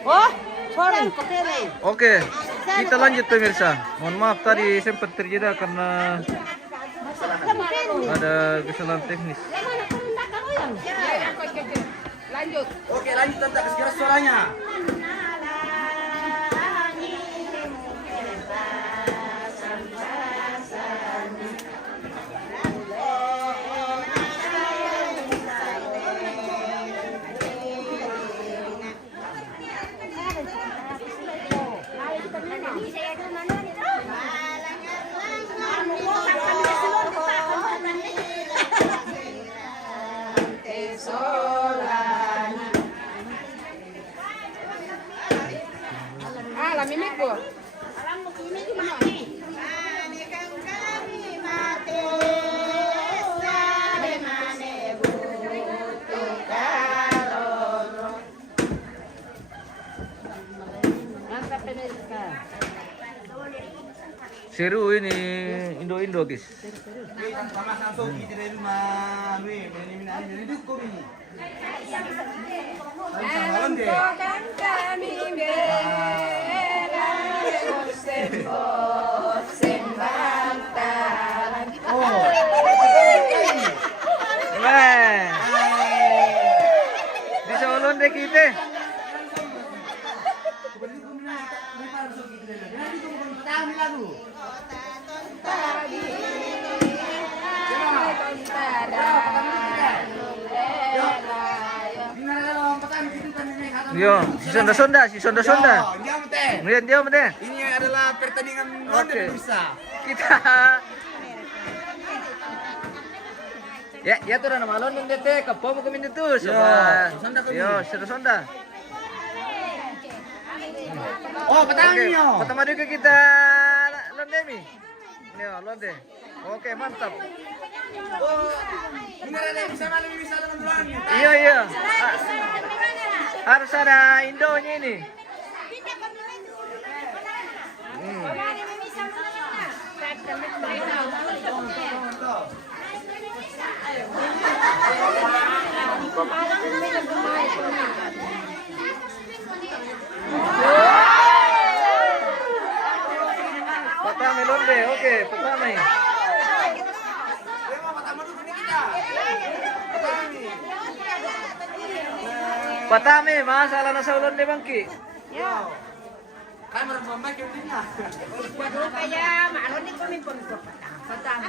Oh, sorry. Oke, kita lanjut pemirsa. Mohon maaf tadi sempat terjeda karena ada kesalahan teknis. Lanjut. Oke, lanjut tante, kasih keras suaranya. Mimik po. Seru ini Indo-Indo guys. Bisa ulun deh kita. Yo, si sonda-sonda. Lihat dia mana? Ini adalah pertandingan ronde bisa. Kita ya tuh nama London dete kapo mo kami dito sonda kami. Yo, sonda. Oh, pertama Oke, niyo. pertama juga kita London nih. Yo, London. Oke, mantap. Benar ada yang bisa malam bisa duluan. Iya. Harus ada Indonya ini. Pertama Londe, oke, pertama ini. Patame, masalah nasa ulon ni Bangki. Kan merembang ke ulinya. Waduh, kaya maaron din kami pun ko patama.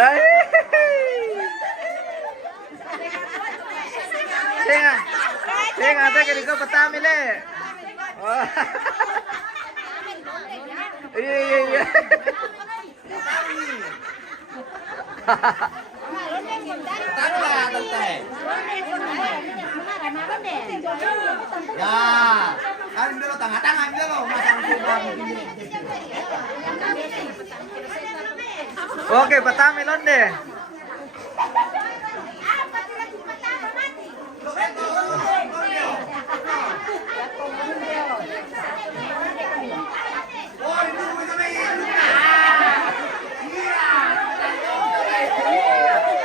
Ay. Tenga, teka dito patame le. Oh. Iya. Ya, kan dulu tengah-tengah dulu masang kubang. Oke, patame Londe.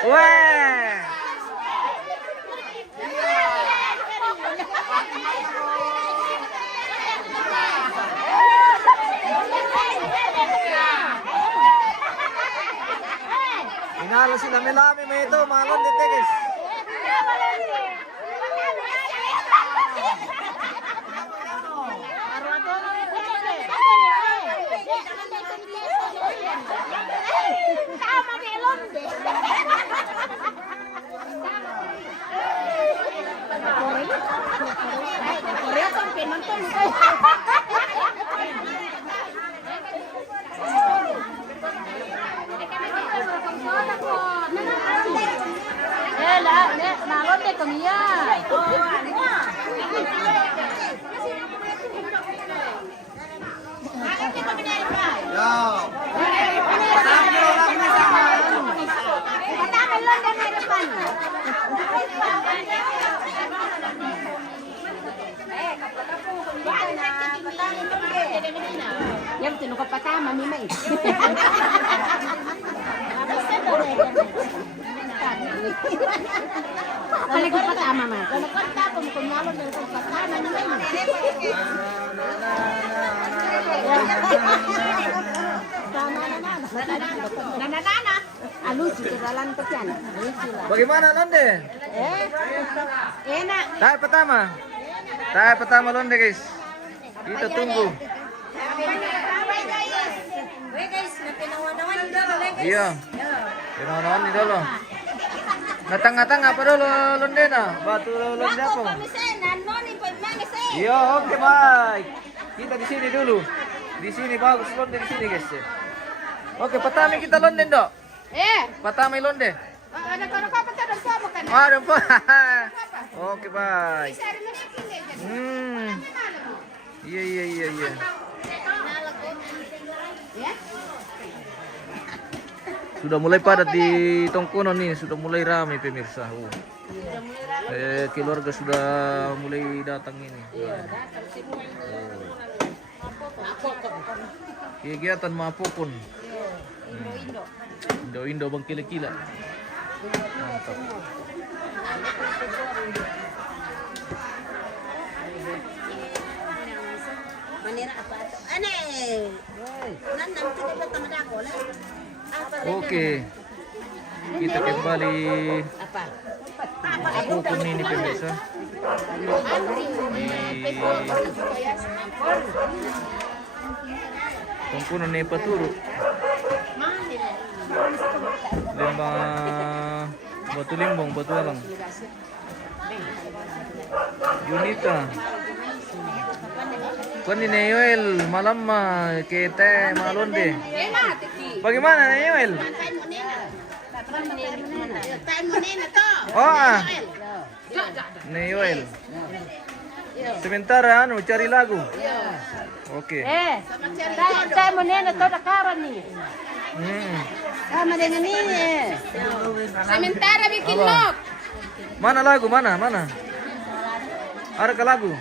Wah. Inalo sila melami mo ito, malon dito guys. Sama di Londe. Korea sampai nonton. Londe kami ya. Yang tinukap patama, mimay. Balik ko pa tama man. Kung kanta ko kung nalon ng pagkatana na naman. Nananana. Alusi kiralan ko yan. Bagaimana Londe? Enak. Tahap pertama. Tahap pertama Londe guys. Kita tunggu. Iya. Pinawan ni dulu. Ngatang-ngatang apa dulu Londe na? Batu Londe apa? Iya, oke baik. Kita di sini dulu. Di sini bagus Londe di sini guys. Oke, pertama kita Londe dok. Pertama Londe. Ada kalau apa tak ada apa kan? Ada apa? Oke baik. Iya. Sudah mulai padat di Tongkonon nih, sudah mulai ramai pemirsa. Keluarga sudah mulai datang ini. Kegiatan mapokon. Indo Bang Kila-Kila. Mantap. Manira apa tu? Aneh. Nanam kita datang ada aku lah. Oke. Kita kembali Apa? mapokon ini pemirsa. Tongkonon ni Paturu. Lembang Batu Limbong, Batu Alang. Junita. Kuan ni Yoel malam kita Malonde. Bagaimana Yoel? Oh, Yoel. Sementara cari lagu. Oke. Saya menena tu dakaran ni. Sama dengan ini. Sementara bikin log. Mana lagu? Mana? Ada ke lagu?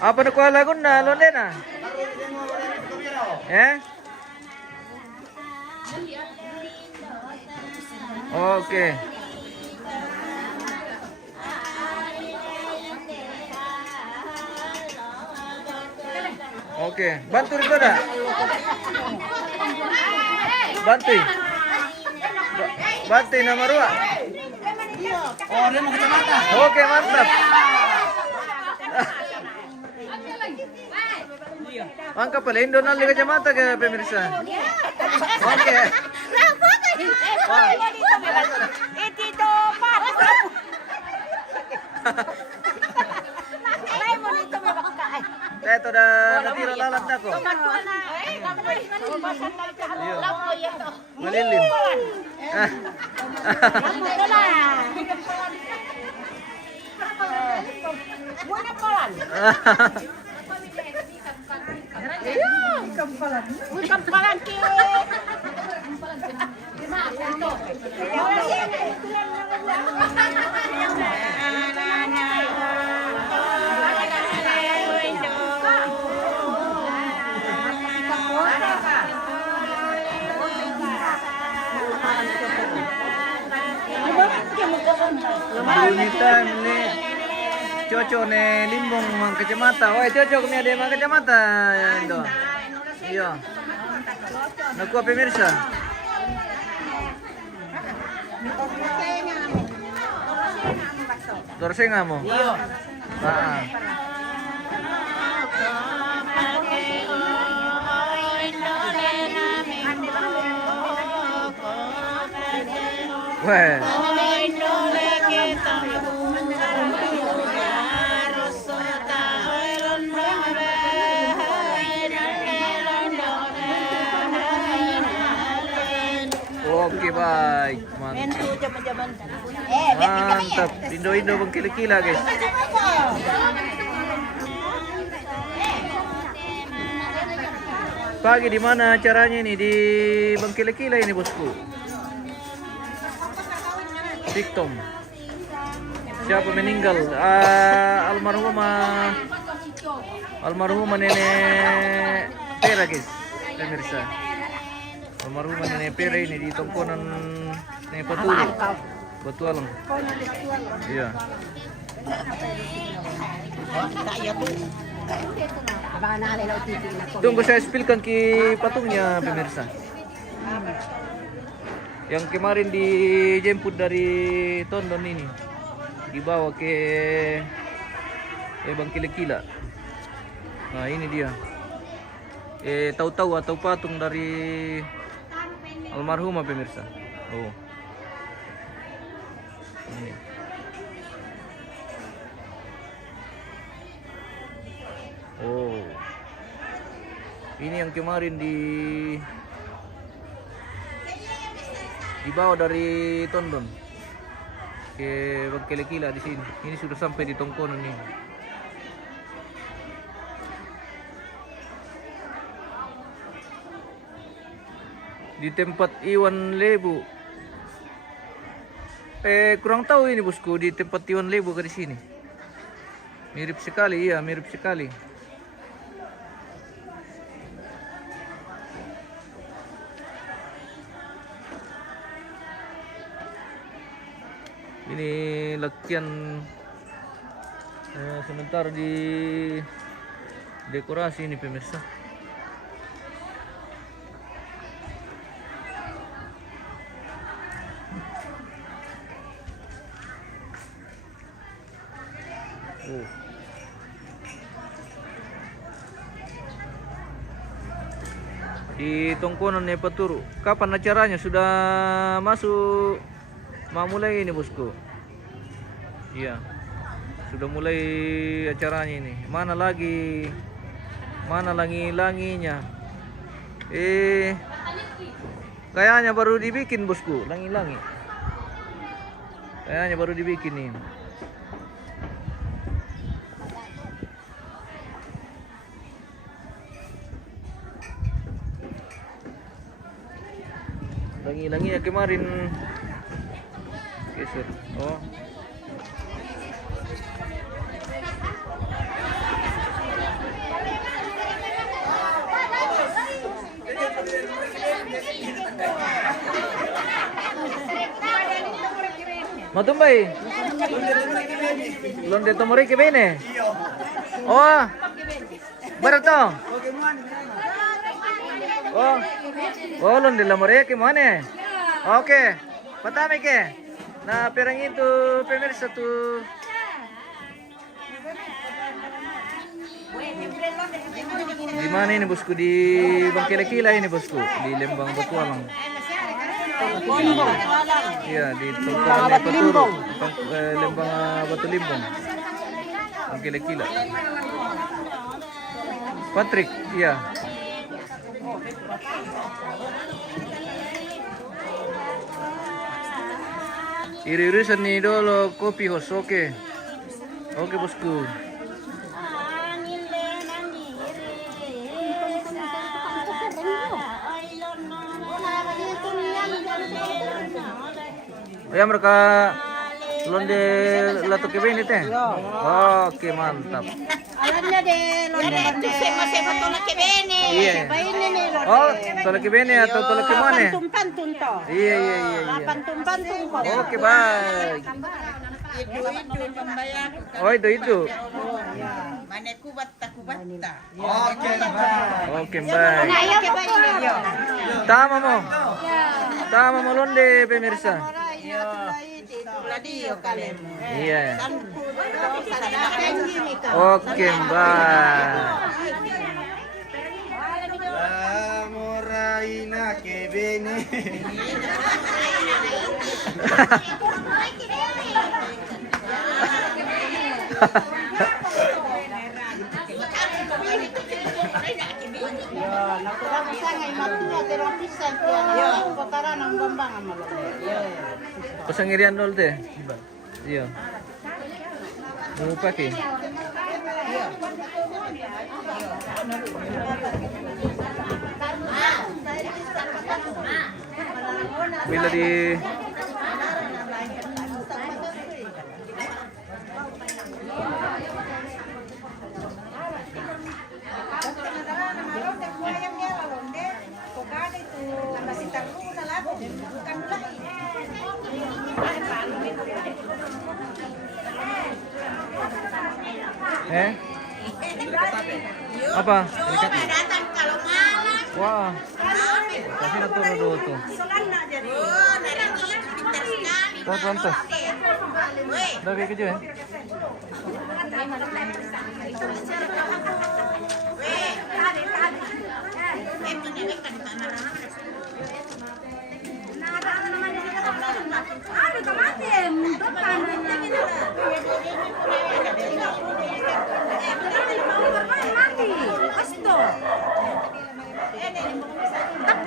Apa nak kuah lagu na Londe na? Oke. Oke, bantu itu dah. Bantu nomor 2. Oh, dia mau kecamatan. Oke, mantap. Angka pala Indo na liga kacamata ke pemirsa. Oke. Saya tu dah natira lalat na ko. Malilim. Kampalan ke. Junita ni Coco ne Limbong mang kacamata. Oi Coco kami ada mang kacamata Indo. Iya. Nakuha pemirsa. Dorsenga mo? Iya. Weh. Oke baik, mantap. Mantap, Indo Bang Kila-Kila guys. Pagi di mana acaranya ini di Bang Kila-Kila ini bosku? Tiktom. Siapa meninggal? Almarhumah nenek Pera guys, pemirsa. Almarhumah nenek Pera ini di tongkonan nenek Patulu. Batualang. Iya. Tunggu saya spillkan ke patungnya pemirsa. Yang kemarin dijemput dari Tondon ini, dibawa ke Bangkile-Kila. Nah ini dia. Tahu-tahu atau patung dari almarhumah pemirsa. Oh. Ini. Oh. Ini yang kemarin dibawa dari Tondon ke Bangkile-Kila di sini. Ini sudah sampai di tongkonan ini. Di tempat Iwan Lebu. Kurang tahu ini bosku, di tempat Iwan Lebu ke di sini. Mirip sekali, iya, mirip sekali. Ini lakian sementara di dekorasi ini pemirsa. Oh. Di tongkonan Nepaturu. Kapan acaranya? Sudah masuk, mau mulai ini bosku. Iya, sudah mulai acaranya ini. Mana langi-langinya? Kayaknya baru dibikin bosku, langi-langi. Kayaknya baru dibikin nih. Langi-langinya kemarin geser. Oh. Matumbay. Londe tomori ke bene. Oh. Barato. Oh. Oh, londe lamore ke mana? Oke. Patami ke. Nah, perang itu pemirsa tuh. Di mana ini bosku? Di Bangkile-Kila ini bosku, di Lembang Batualang. Iya, di tongkonan Paturu, Lembang Batu Limbong, Bangkile-Kila. Patrick, iya. Iri-irisan nih dulu kopi host, oke. Oke bosku. Ya mereka londe lato ke bene teh. Oke, mantap. Alamnya deh, londe sema tolak ke bene. Iya. Oh, tolak ke bene atau tolak ke mana? Pantun to. Iya. Pantun ko. Oke, baik. Itu pembayar. Oh, itu. Mana kubata. Oke, Mbak. Oke, baik. Tama mo londe pemirsa. Iya. Oke, Mbak. La moraina que viene. Pasangirian dulu teh. Iya. Mau pakai. Bila di Eh? Apa? Coba datang kalau malam. Wah. Kasi naturo tuh. Oh, dari ini pintar sekali. Pantas. Weh, Dagay ka dyan. weh.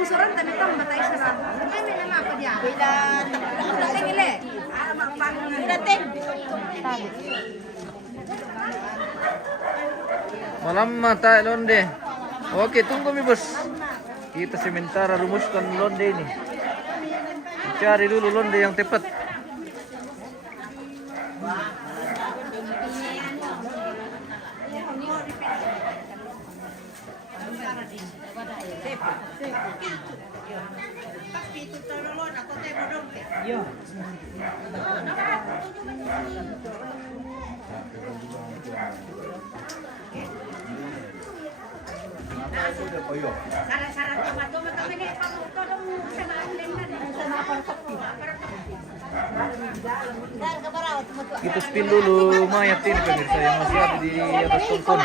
Ito na rin kanita na lang. Malam mata londe. Oke, tunggu mi bos. Kita sementara rumuskan londe ini. Cari dulu londe yang tepat. Kita spin dulu mayat ini pemirsa yang masih ada di atas tongkon.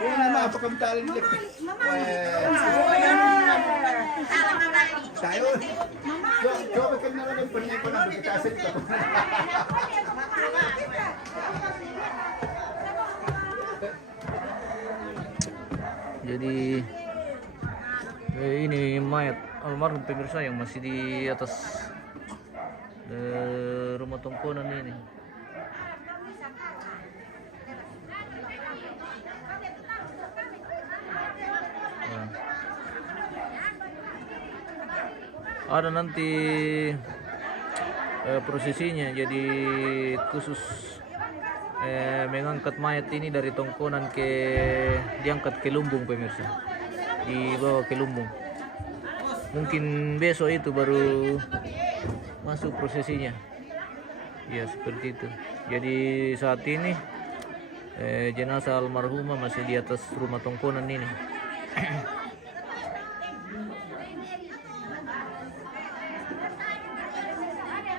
Kung ano, pagkamtalin nila. Tayo. Coba kan naman yung panay ko na magkakasit ka. Jadi ini mayat almarhum pemirsa yang masih di atas rumah tongkonan ini. Nah. Ada nanti prosesinya, jadi khusus mengangkat mayat ini dari tongkonan diangkat ke lumbung pemirsa, dibawa ke lumbung. Mungkin besok itu baru masuk prosesinya. Ya seperti itu. Jadi saat ini jenazah almarhumah masih di atas rumah tongkonan ini.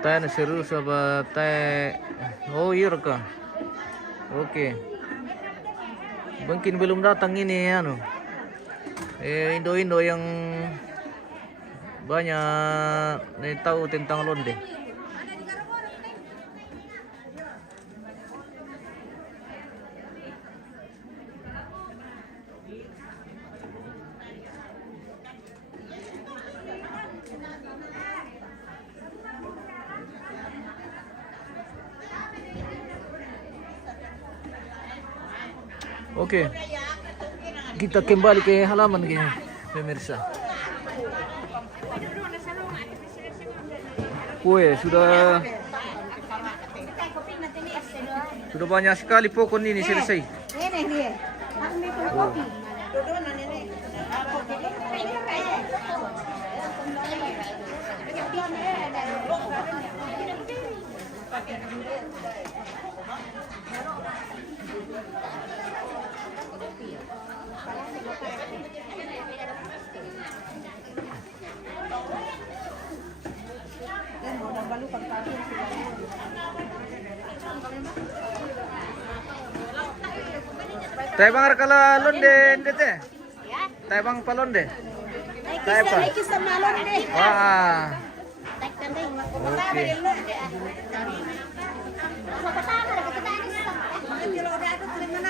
Tanya serius apa oh iya kah? Oke. Mungkin belum datang ini Indo-Indo yang banyak tahu tentang londe. Oke, kita kembali ke halaman pemirsa. Kue sudah banyak sekali pokok ini selesai. Oh. Tay bang kala londe ndete. Tay bang palonde. Tay pa. Wah. Oke.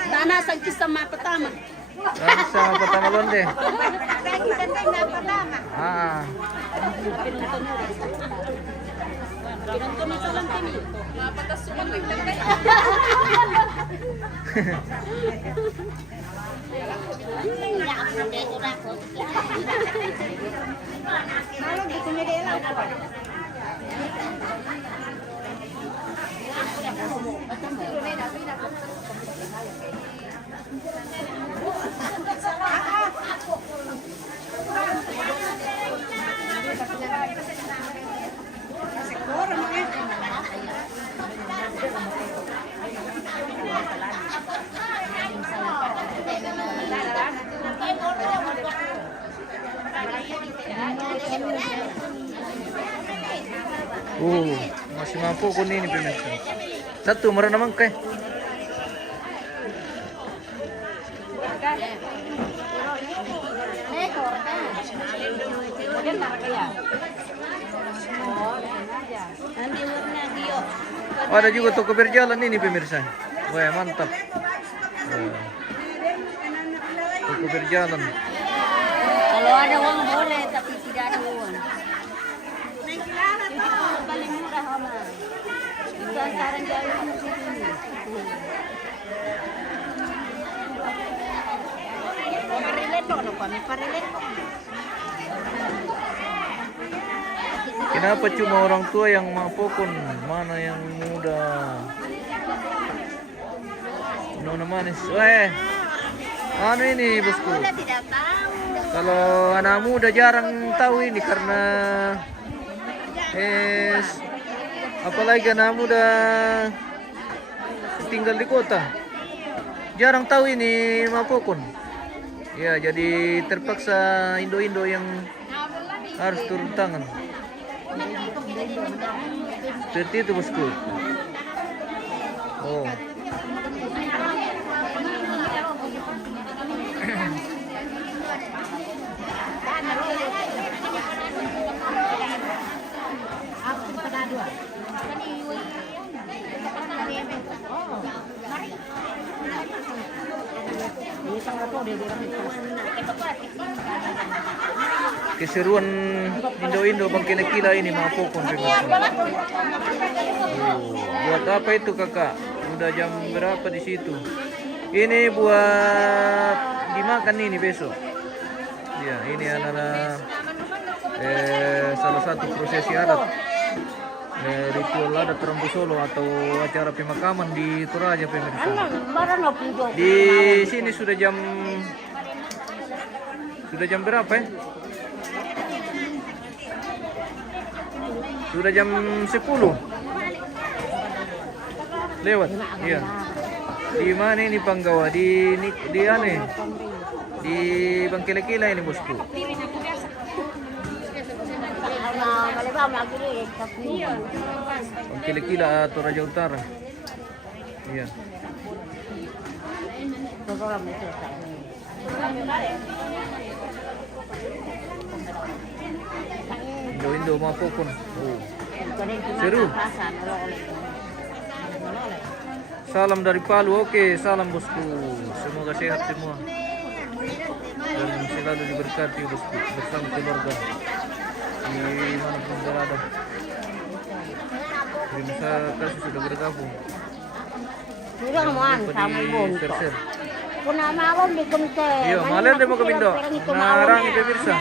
Dana sa kisama pertama. Sama pertama londe. Ah. Masih mampu ko ini pemirsa. Satu meron naman kay. Oh, ada juga toko berjalan ini pemirsa. Wah, mantap. Toko berjalan. Kalau ada uang boleh, tapi tidak ada uang. Itu paling murah, Oma. Itu antaran jalan di sini. Parileto, no kami parileto. Kenapa cuma orang tua yang mapokon? Mana yang muda? Nona manis. Anu ini bosku. Udah tidak tahu. Kalau anak muda jarang tahu ini karena apalagi anak muda tinggal di kota. Jarang tahu ini mapokon. Ya, jadi terpaksa Indo-Indo yang harus turun tangan. Seperti itu bosku. Oh. Keseruan Indo-Indo Bang Kila ini mapokon pemirsa. Buat apa itu kakak? Udah jam berapa di situ? Ini buat dimakan ini besok. Ya, ini adalah salah satu prosesi adat, ritual adat Rambu Solo atau acara pemakaman di Toraja pemirsa. Di sini sudah jam berapa ya? Sudah jam 10 lewat. Iya. Di mana ini Panggawa? Di aneh. Di Bang Kila ini bosku. Bang Kila Toraja Utara. Iya. Indo mapokon. Seru. Salam dari Palu. Oke, salam bosku. Semoga sehat semua dan selalu diberkati bosku bersama keluarga di manapun berada. Terima kasih sudah bergabung. Sudah man sama Ibu. Kuna mawon di komite. Iya, maler demo kamindo. Narang pemirsa.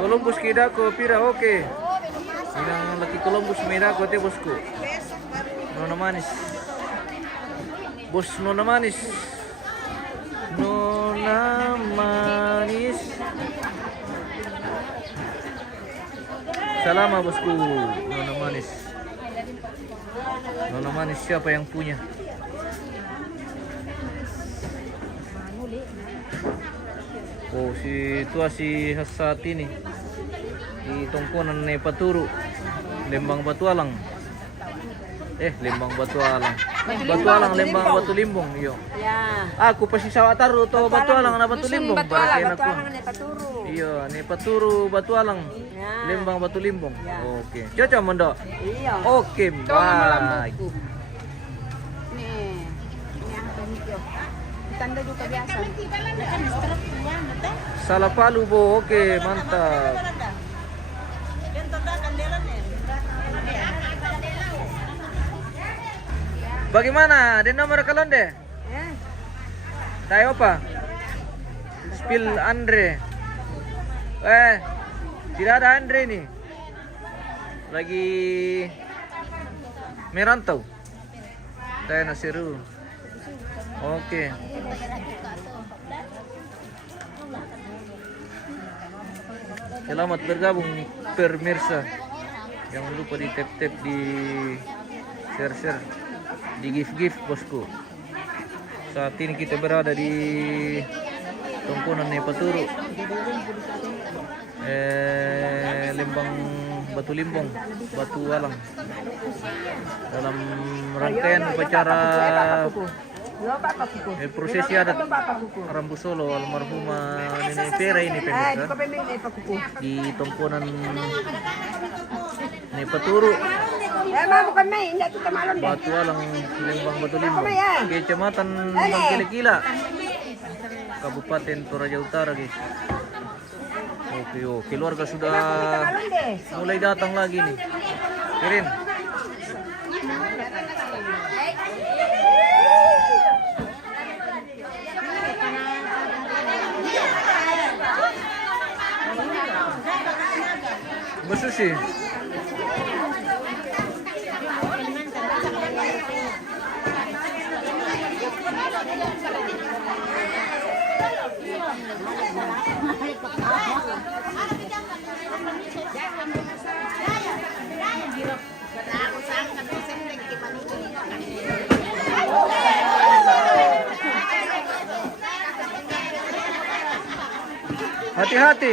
Columbus kida ko pira oke. Sidang laki Columbus merah ko te bosku. Nona manis. Bos Nona manis. Nona manis. Salama bosku. Nona manis. Nona manis siapa yang punya? Oh, situasi saat ini di tongkonan Nepaturu, Lembang Batualang. Lembang Batualang. Batualang Lembang Batu Limbong, iyo. Ya. Aku pasti sawataru to Batualang na Batu Limbong. Batualang Aku. Nepaturu. Iyo, Nepaturu Batualang. Ya. Lembang Batu Limbong. Ya. Oke. Cocok mondo. Iya. Oke, bye. Nih. Ini apa hijau? Tanda juga biasa. Salah Palu, Bo. Oke, mantap. Bagaimana? Di nomor kalonde? Tayo apa? Spill Andre. Tidak ada Andre nih. Lagi merantau. Tayo na seru. Oke. Selamat bergabung pemirsa. Jangan lupa di tap-tap, di share-share, di give-give bosku. Saat ini kita berada di tongkonan Nepaturu, Lembang Batu Limbong, Batu Alang. Dalam rangkaian upacara prosesi adat Rambu Solo almarhumah Nenek Pera ini pemirsa di Tongkonan Nepaturu Batu Alang Lembang Batu Limbong, Kecamatan Bangkile-Kila, Kabupaten Toraja Utara guys. Oke, keluarga sudah mulai datang lagi nih. Kirim. Bersusi. Hati-hati.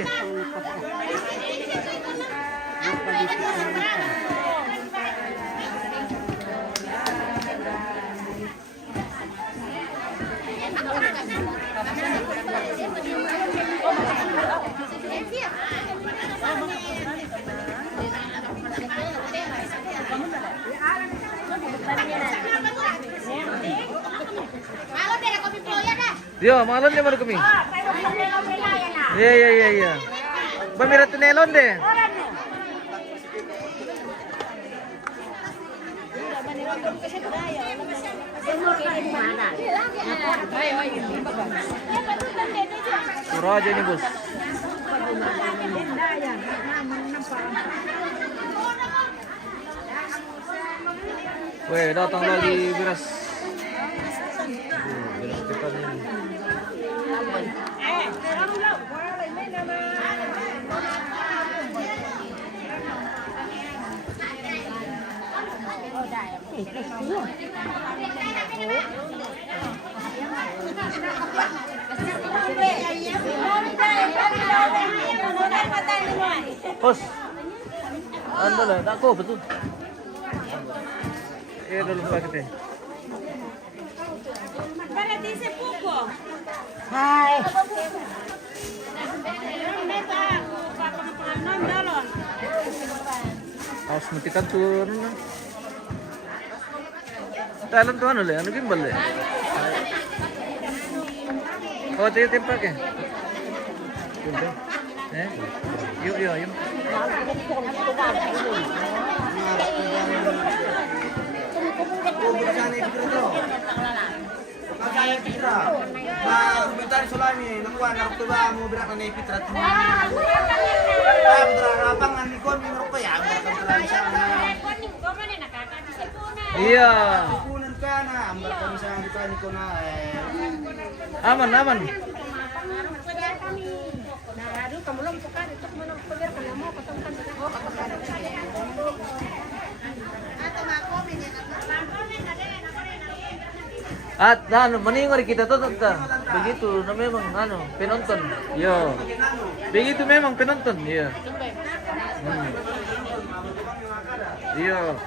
Yo, malam dia baru kami. Iya. Bamirat nelon deh. Toraja nih bos. Weh, datang lagi beras. Beras ketan ini. Bos, anda lah, tak kau betul. Dalam paket. Hai. Awas mentikan turun. Thailand tuh anu le, anu gimbal le. Oh, dia tempat ke? Yuk. Bentar sulami, nungguan aku ba mo berak na ipitrat mo. Berapa ngani kon minurok ya, berapa sana. Iya. Kunan kana, ambar kami sa kita ni ko na Aman. At meninggal kita tuh begitu memang penonton. Yo. Begitu memang penonton, iya. Iya.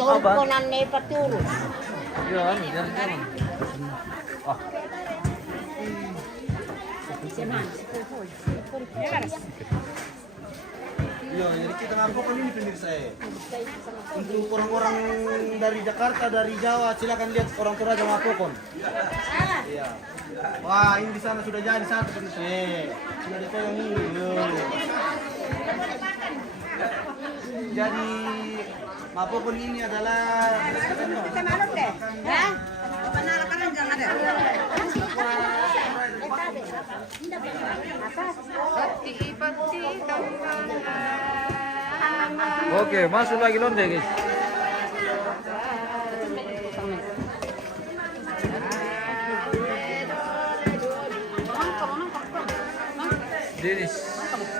Tongkonan Nepaturu. Iya, jalan. Iya, jadi kita ngampokkan ini pemirsa. Untuk orang-orang dari Jakarta, dari Jawa, silakan lihat orang Toraja ngampokkan. Iya. Wah, ini di sana sudah jadi satu pemirsa. Sudah dipegang ini. Jadi mapokon ini adalah Kita malam deh. Ya? Penalakan jangan ada. Oke, masuk lagi londe guys. Dinis,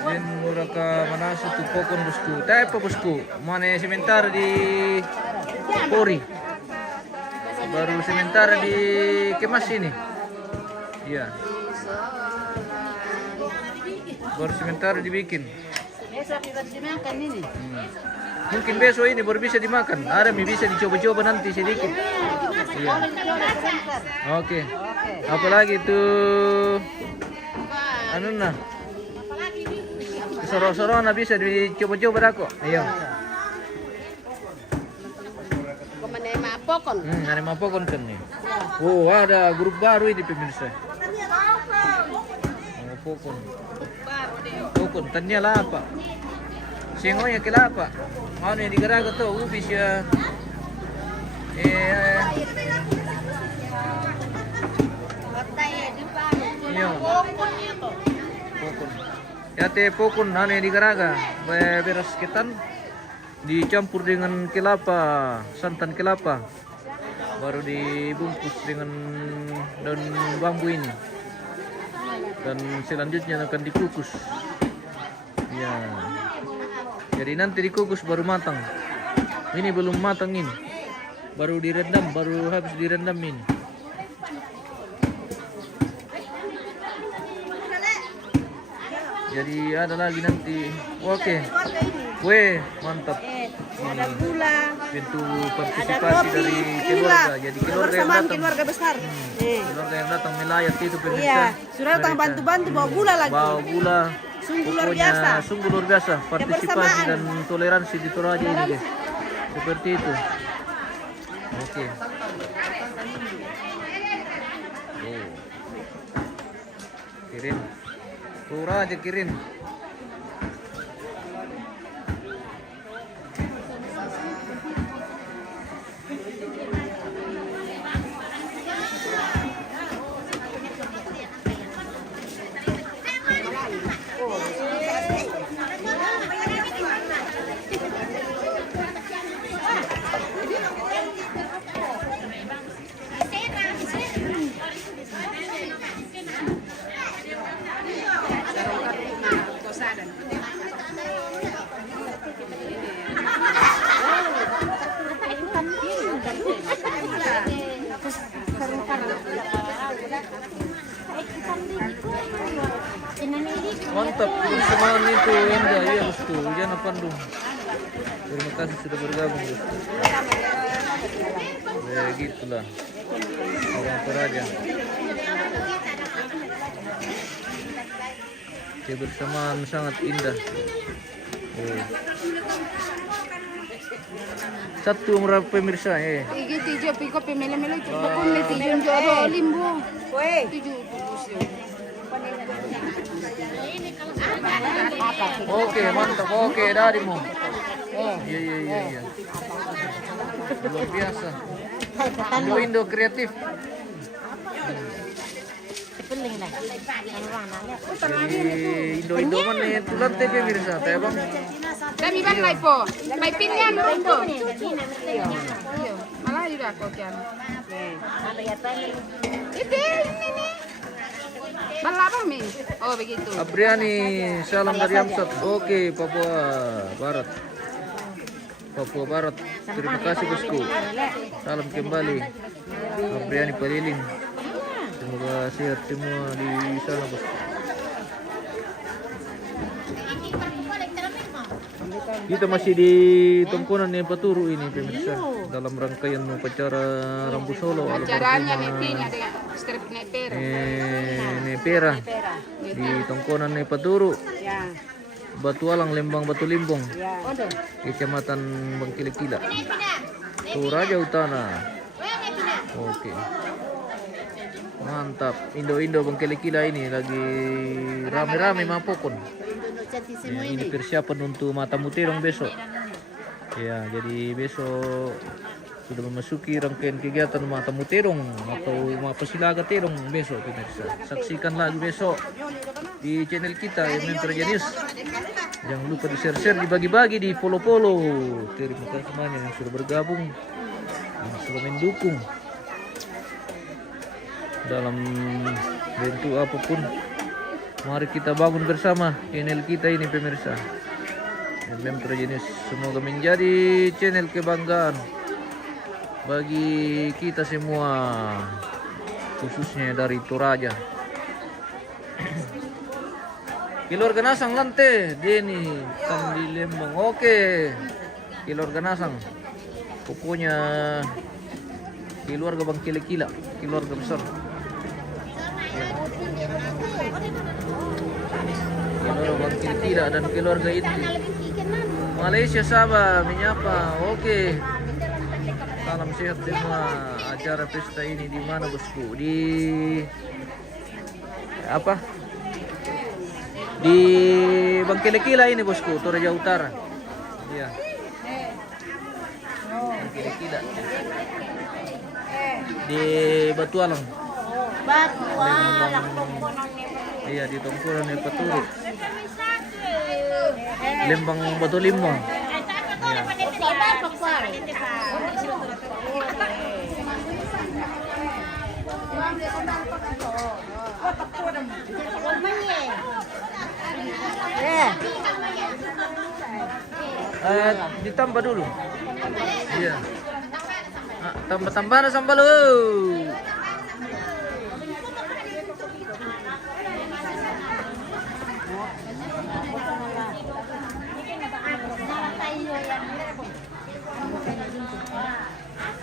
din muraka manasu tu pokon bosku. Tayo pa bosku, mana sementara di Pori. Baru sementara di Kemas ini. Iya. Baru sementara dibikin. Mungkin besok ini baru bisa dimakan. Ada bisa dicoba-coba nanti sedikit. Iya. Oke. Apalagi tuh anu nah. Soro-sorona bisa dicoba-coba dako. Iya. Ada mapokon kan nih. Oh, ada grup baru ini pemirsa. Mapokon. Pokon, tanya lah apa? Sengonya kelapa. Ano yang digaraga tuh, ubis ya. Iya. Pokon. Ya teh pokon, ano yang digaraga? Beras ketan dicampur dengan kelapa, santan kelapa. Baru dibungkus dengan daun bambu ini. Dan selanjutnya akan dikukus. Ya. Jadi nanti dikukus baru matang. Ini belum matang ini. Baru direndam, baru habis direndam ini. Jadi ada lagi nanti. Oke. Weh, mantap. Ada gula. Bentuk partisipasi dari keluarga. Jadi keluarga yang datang. Keluarga besar. Keluarga yang datang melayat itu pemirsa. Iya, sudah datang bantu-bantu bawa gula lagi. Bawa gula. Sungguh luar Pokoknya biasa. sungguh luar biasa. Partisipasi Kebersamaan. dan toleransi di Toraja ini guys. Seperti itu. Oke. Oh. Kirim. Toraja kirim. Mantap, kebersamaan itu indah ya bosku. Jangan Pandung. Terima kasih sudah bergabung bosku. Begitulah orang Toraja. Kebersamaan sangat indah. Oh. Satu merah pemirsa ya. Tiga piko pemele-mele coba pun netizen jodoh limbu. Weh, Tujuh Oke, mantap. Oke, darimu. Iya. Luar biasa. Indo kreatif. Jadi Indo mana ya tulat teh pemirsa, teh bang. Kami bang mai po, mai pinnya no po. Malah juga kok kan. Ini. Balabang mi. Oh begitu. Apriani, salam dari Amsat. Oke, Papua Barat. Papua Barat. Terima kasih bosku. Salam kembali. Apriani Paliling. Semoga sehat semua di sana bosku. Kita masih di Tongkonan nih Paturu ini pemirsa dalam rangkaian upacara Rambu Solo. Acaranya netinya dengan strip nepera. Nepera di Tongkonan nih Paturu. ya. Batu Alang, Lembang, Batu Limbong, Kecamatan Bangkili-Kila, Toraja Utara. Oke, mantap. Indo Bangkili-Kila ini lagi rame-rame mapokon. Ya, ini persiapan untuk Mata Muterong besok. Ya, jadi besok sudah memasuki rangkaian kegiatan Matamu Terong atau Mapasilaga Terong besok pemirsa. Saksikan lagi besok di channel kita Menteri News. Jangan lupa di share-share, dibagi-bagi, di follow-follow. Terima kasih semuanya yang sudah bergabung, yang sudah mendukung dalam bentuk apapun. Mari kita bangun bersama channel kita ini pemirsa. Menteri News semoga menjadi channel kebanggaan bagi kita semua, khususnya dari Toraja. Keluarga Nasang Lante, Denny, Tandi Lembang. Oke, keluarga Nasang. Pokoknya keluarga Bang Kila-Kila, keluarga besar. Ya. Keluarga Bang Kila-Kila dan keluarga inti. Malaysia Sabah menyapa. Oke. Salam sehat semua. Acara pesta ini di mana bosku? Di apa? Di Bang Kila-Kila ini bosku, Toraja Utara. Iya. Bang Kila-Kila. Di Batualang. Batualang. Iya, di Tongkonan di Paturi. Lembang Batu Limau. Iya. Ditambah dulu. Iya. Tambah-tambah sambal lu.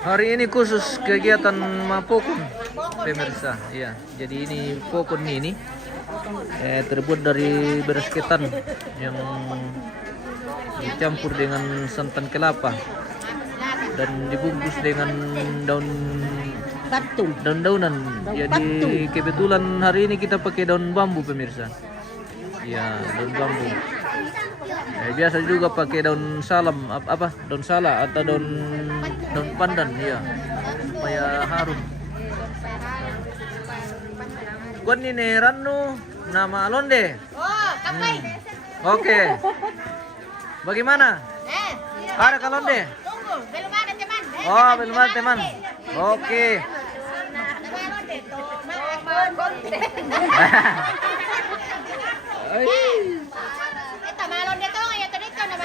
Hari ini khusus kegiatan Mapokon pemirsa. Ya, jadi ini pokon ini terbuat dari beras ketan yang dicampur dengan santan kelapa dan dibungkus dengan daun-daunan. Jadi kebetulan hari ini kita pakai daun bambu pemirsa. Ya, daun bambu. Biasa juga pakai daun salam, daun sala atau daun pandan ya, supaya harum. Kuan ini Ranu nama Londe. Oh, kapai. Oke. Bagaimana? Ada ke Londe? Tunggu, belum ada teman. Oh, belum ada teman. Oke.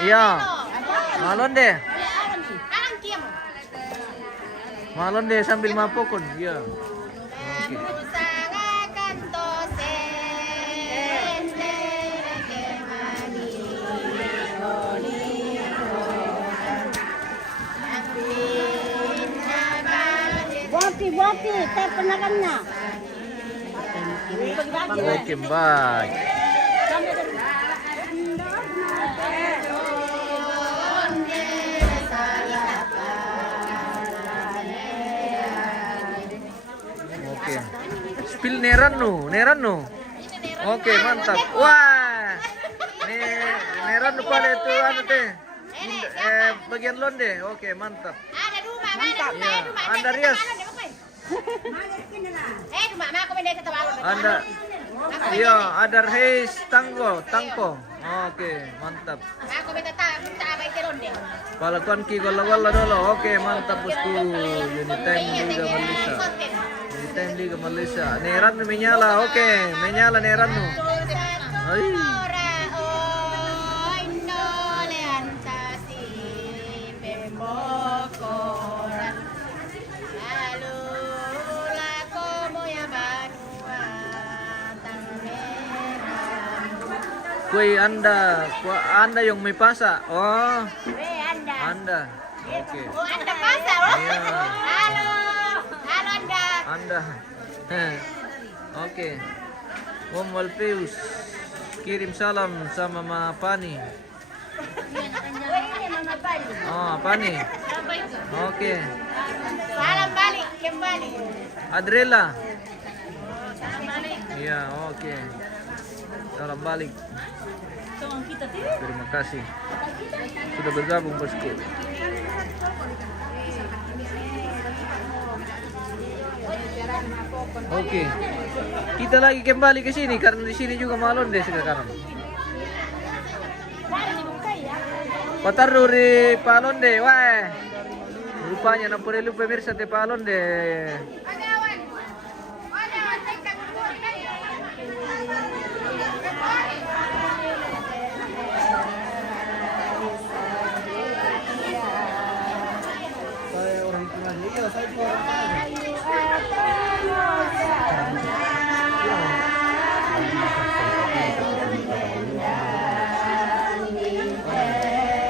Iya. Malonde. Malonde sambil mapokon. Iya. Oke. Boti, teh penakannya. Oke, baik. Oke. Spill Nerano. Oke, mantap. Wah. Nerano pada itu anu teh. Bagian Londe. Oke, mantap. Ada rumah, mantap. Ya, Anda Rias. Anda. Iya, ada Reis Tangko. Oke, mantap. Aku minta abay teron deh. Palakuan ki wala dolo. Oke, mantap bosku. Unitime Liga Malaysia. Unitime Liga Malaysia. Neran menyala. Oke, menyala Neran. Ai. Kue Anda yang may pasa. Oh. Anda. Oke. Oh, Anda pasar. Oh. Iya. Halo Anda. Anda. Oke. Om Walpeus kirim salam sama Ma Pani. Oh, Pani. Oke. Salam balik kembali. Adrela. Iya, oke. Salam balik. Terima kasih sudah bergabung bosku. Oke. Kita lagi kembali ke sini karena di sini juga malon deh sekarang. Pataru di palon deh, wah. Rupanya nak perlu pemirsa di palon deh. Saya orang Turaja. Iya, saya juga orang Turaja.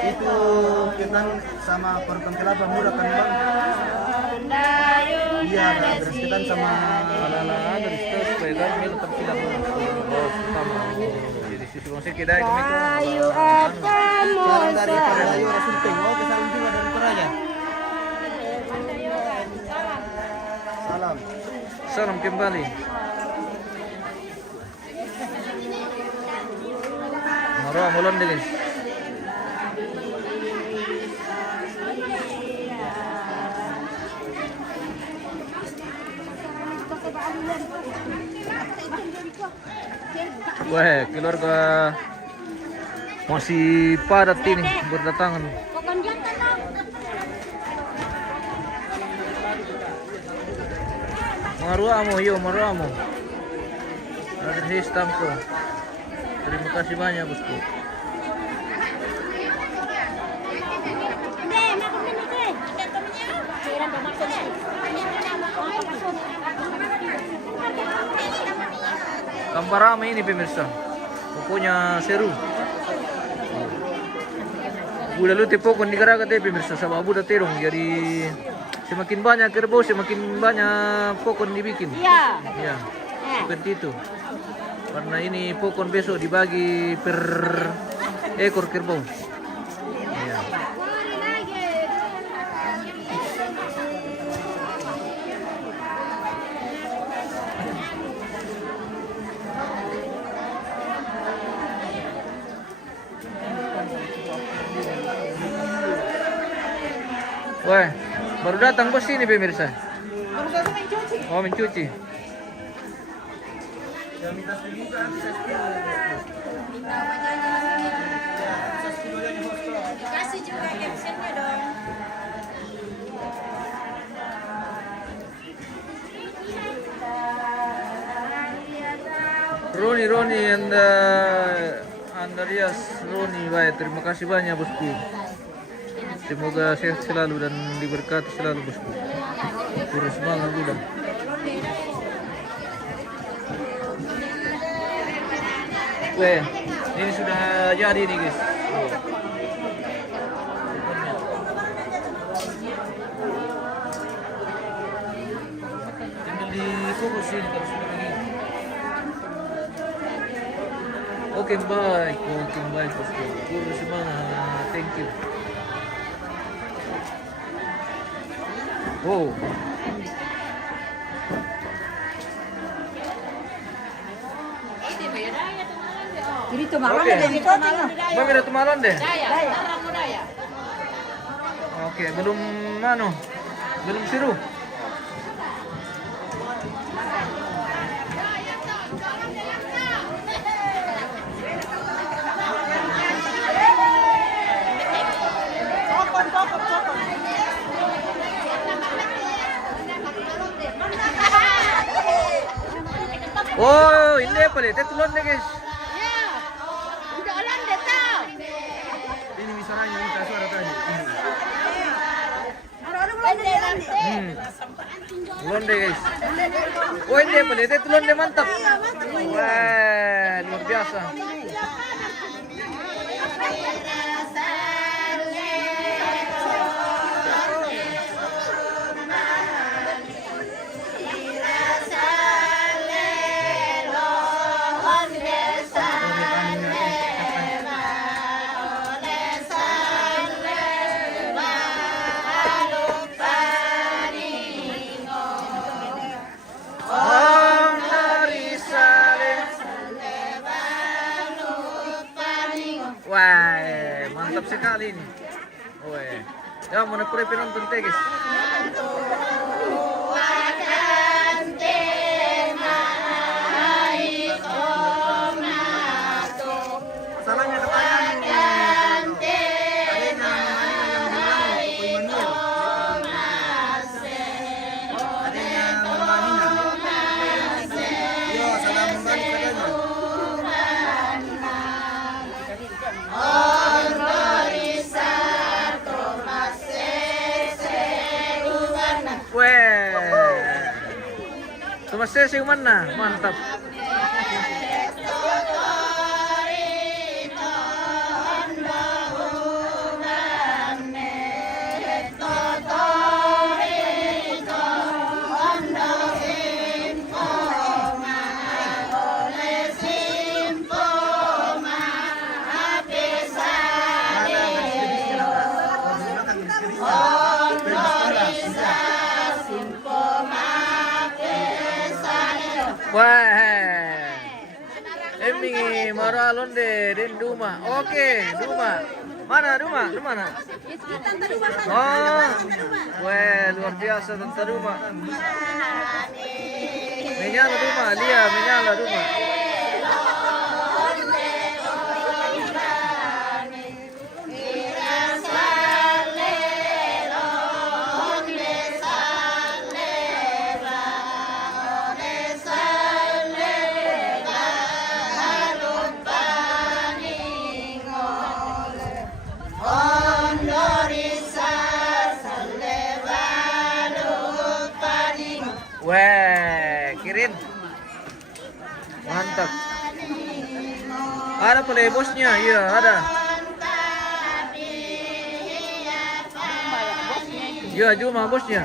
Itu ketan sama parutan kelapa muda kan bang? Iya, beres ketan sama Ala-ala dari situ supaya kan mil terpilah sama. Jadi sisi musik kita itu Kayu apa salam dari mosa? Padayu Rasul Peng. Oh, salam juga dari Toraja. Salam. Salam kembali. Marah mulon deh guys. Wah, keluarga masih padat ini berdatangan. Maruamo, yo maruamo. Ada sistemku. Terima kasih banyak bosku. Kampar ramai ini pemirsa. Pokoknya seru. Udah lu pokok di Garaga deh pemirsa sama Abu terong. Jadi semakin banyak kerbau semakin banyak pokok dibikin. Iya. Ya. Seperti itu. Karena ini pokok besok dibagi per ekor kerbau. Ya. Wah, baru datang bos ini pemirsa. Oh, mencuci. Kasih juga captionnya dong. Roni Andreas Roni, baik, terima kasih banyak bosku. Semoga sehat selalu dan diberkati selalu bosku. Terus semangat udah. Weh, ini sudah jadi nih guys. Tinggal difokusin kalau sudah begini. Oke baik bosku. Terus semangat, thank you. Wow. Jadi itu malam Oke. ada di malam. Bang ada tumalan deh. Daya, orang budaya. Oke, belum belum siru. Oh, ini pala, tetulon na guys. Udah alam deh tau. Ini misalnya minta suara tadi. Londe guys. Oh, ini pala, tetulon na mantap. Wah, luar biasa. Wah, mantap sekali ini. Wah, ya mau nak penonton guys. masese mana? Mantap. Wah, Emi maralon de den Duma. Oke, Duma. Mana Duma? Di mana? Oh, wah luar biasa Tante Duma. Menyala Duma, Lia menyala Duma. Wah, Kirin. Mantap. Ada pula bosnya, iya ada. Iya, cuma bosnya.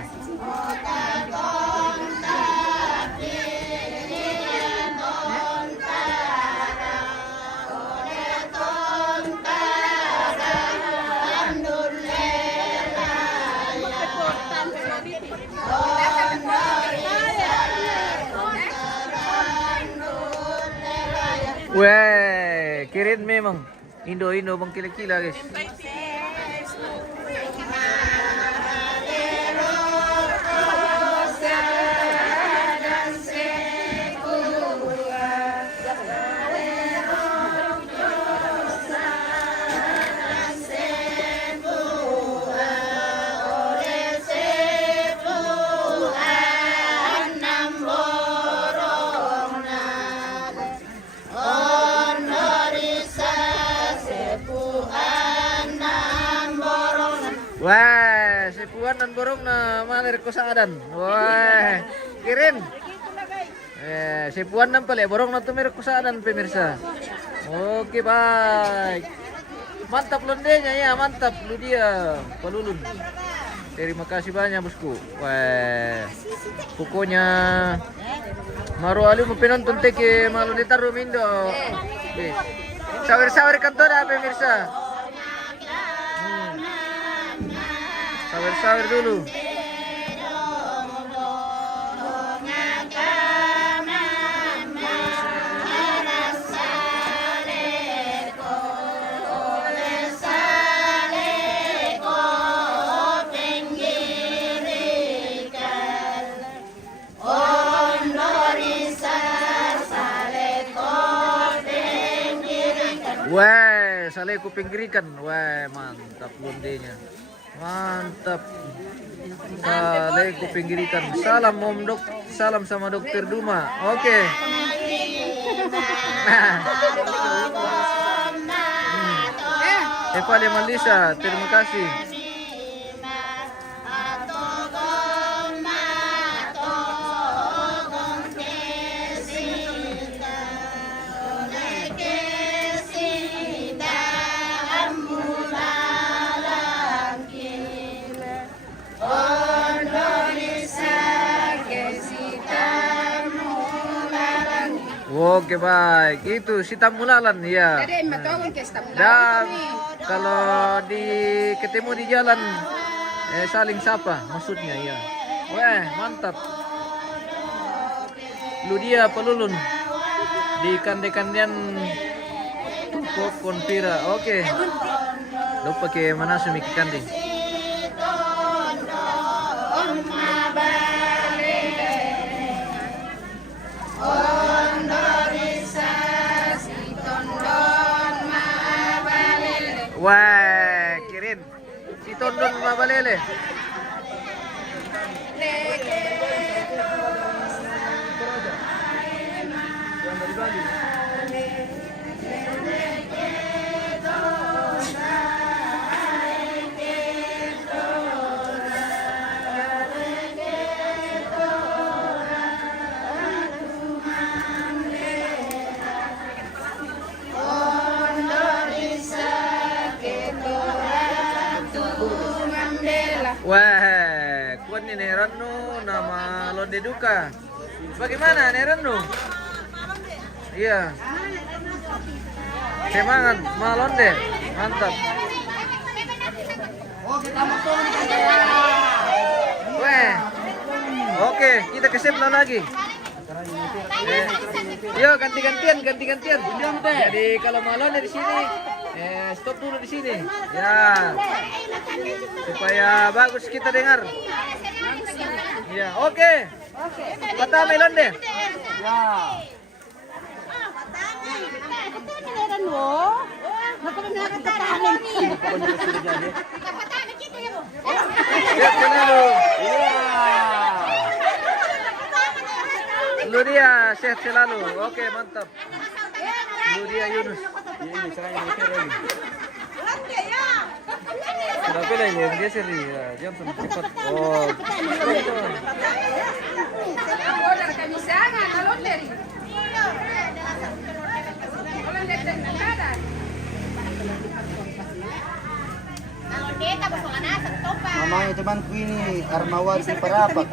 Weh, Kirin memang Indo bang kila-kila guys. Wah, sepuan dan borong na malir ko sa adan. Wah, Kirin. Sepuan dan pala borong na tumir ko sa adan pemirsa. Oke, baik. Mantap londenya ya, mantap lu dia, Palulun. Terima kasih banyak bosku. Wah, pokoknya maru alu mo penonton teke malu ditaruh mindo. Sawer-sawer kantora pemirsa. Sawer-sawer dulu. Wah, saleku pinggirikan. Wah, mantap londenya. Mantap. Saleku pinggirikan. Salam Om Dok, salam sama Dokter Duma. Oke. Eva de Malisa, terima kasih. Oke baik, itu si Tamulalan ya. Dan kalau ketemu di jalan saling sapa maksudnya ya. Wah mantap. Lu dia Palulun di kande-kandian Tumpok Konpira. Oke. Lupa ke mana sumi ke kanding. Wah, Kirin. Si Tondon Mabalele. Wah, kuat nih Nerano nama Londe Duka. Bagaimana Nerano? Iya. Semangat Malonde. Mantap. Oke, kamu tuh. Weh. Oke, kita ke sebelah lagi. Yo ganti-gantian. Jadi kalau Malonde di sini, stop dulu di sini. Ya. Supaya bagus kita dengar. Ya, oke. Kata Melonde. Ya. Siap selalu. Lu dia sehat selalu. Oke, mantap. Lu dia Yunus. Ini serangnya ini. Sudah pilih ini geser nih. Ya, Johnson cepat. Oh. Namanya temanku ini Armawati Parapak.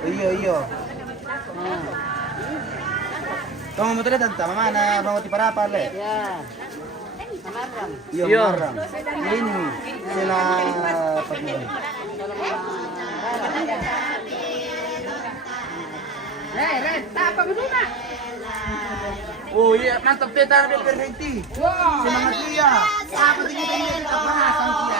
Iya. Kamu mau lihat tentang mana Armawati Parapak le? Ya. Iya, marang. Ini sila pagmini. Oh iya, mantap teta ada perfecti. Semangat dia. Apa tinggi tinggi kebahasan dia.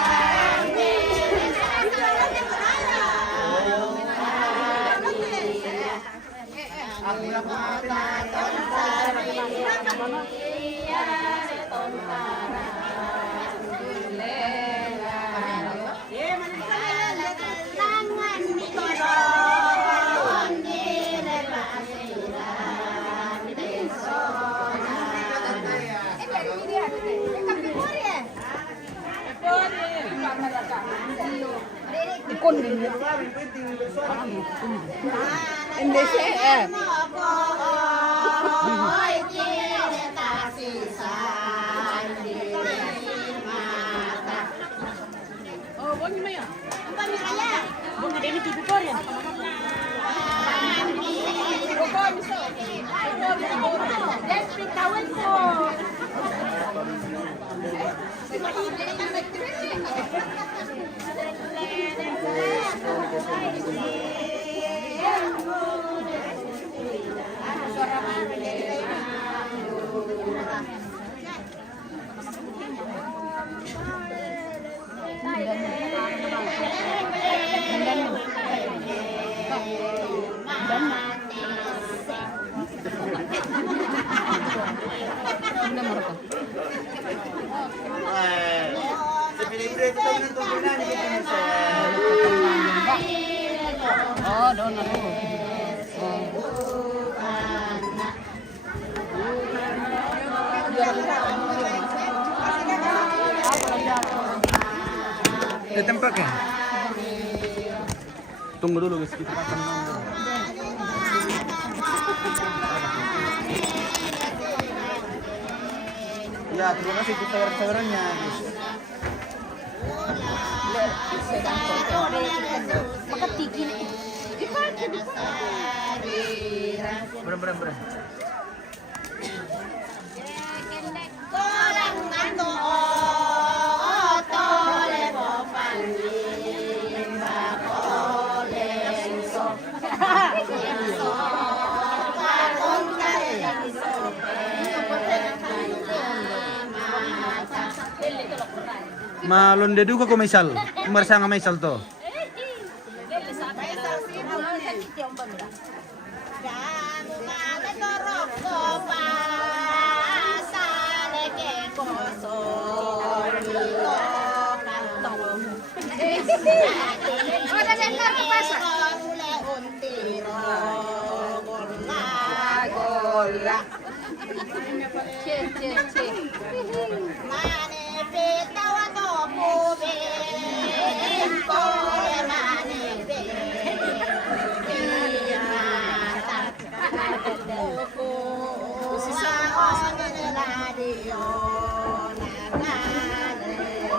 Oh, doon ako. Tempat kan? Tunggu dulu guys, kita akan nunggu. Ya, terima kasih untuk sayur-sayurannya guys. Berem. Malonde duka ko Maisal. Umarsa nga Maisal to.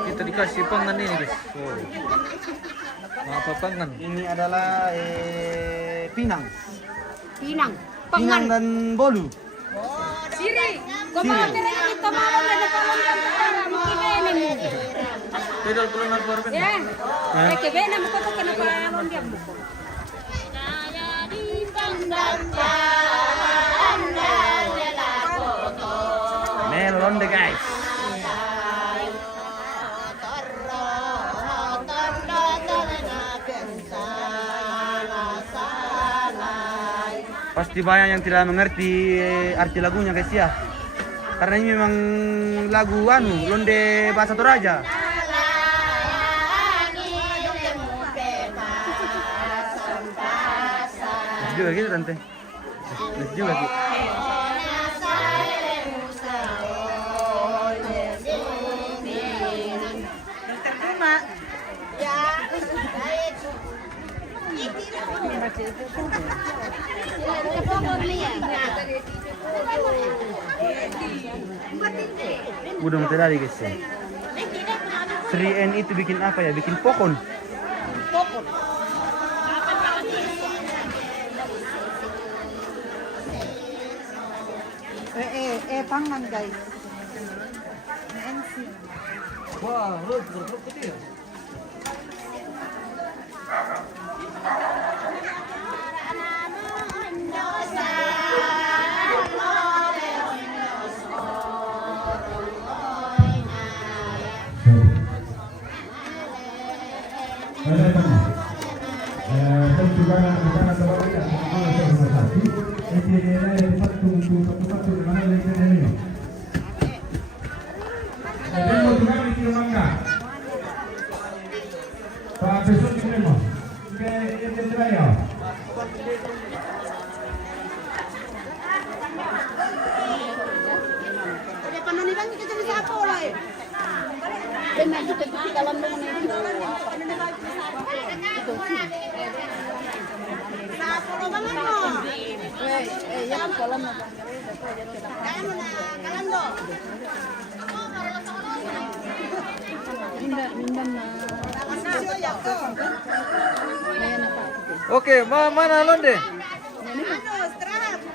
Kita di dikasih pangan ini guys. Oh. Apa pangan? Ini adalah pinang. Pinang. Pinang dan bolu. Siri. Kumain kita malam dan kalau mungkin ini. Pedal pulang keluar ben. Ya. Kebena mo ko kenapa londiam mo ko. Melon deh guys. Pasti banyak yang tidak mengerti arti lagunya guys ya. Karena ini memang lagu londe bahasa Toraja. Masih juga gitu tante. Masih juga gitu. Udah mau tadi guys ya. 3N itu bikin apa ya? Bikin pokon. Pangan guys. Wah, lu putih ya? Oke, mana londe?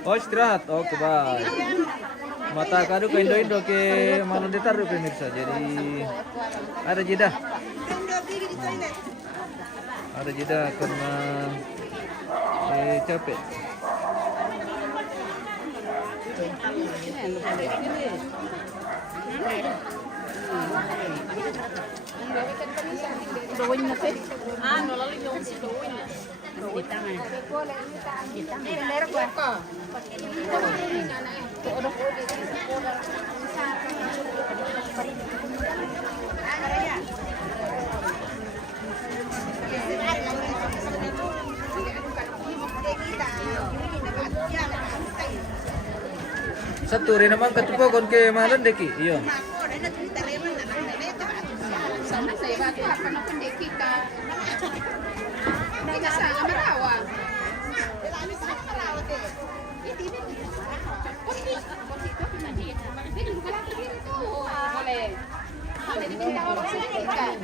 Oh, istirahat. Oke, baik. Mata kadu ke Indo ke mana ditaruh pemirsa. Jadi ada jeda. Ada jeda karena capek. Satu rin naman katupokon ke malan deki. Iyo. Sama saya batu apa nak pendeki ka. Kita sama merawa. Boleh. Boleh diminta orang sedikit kan.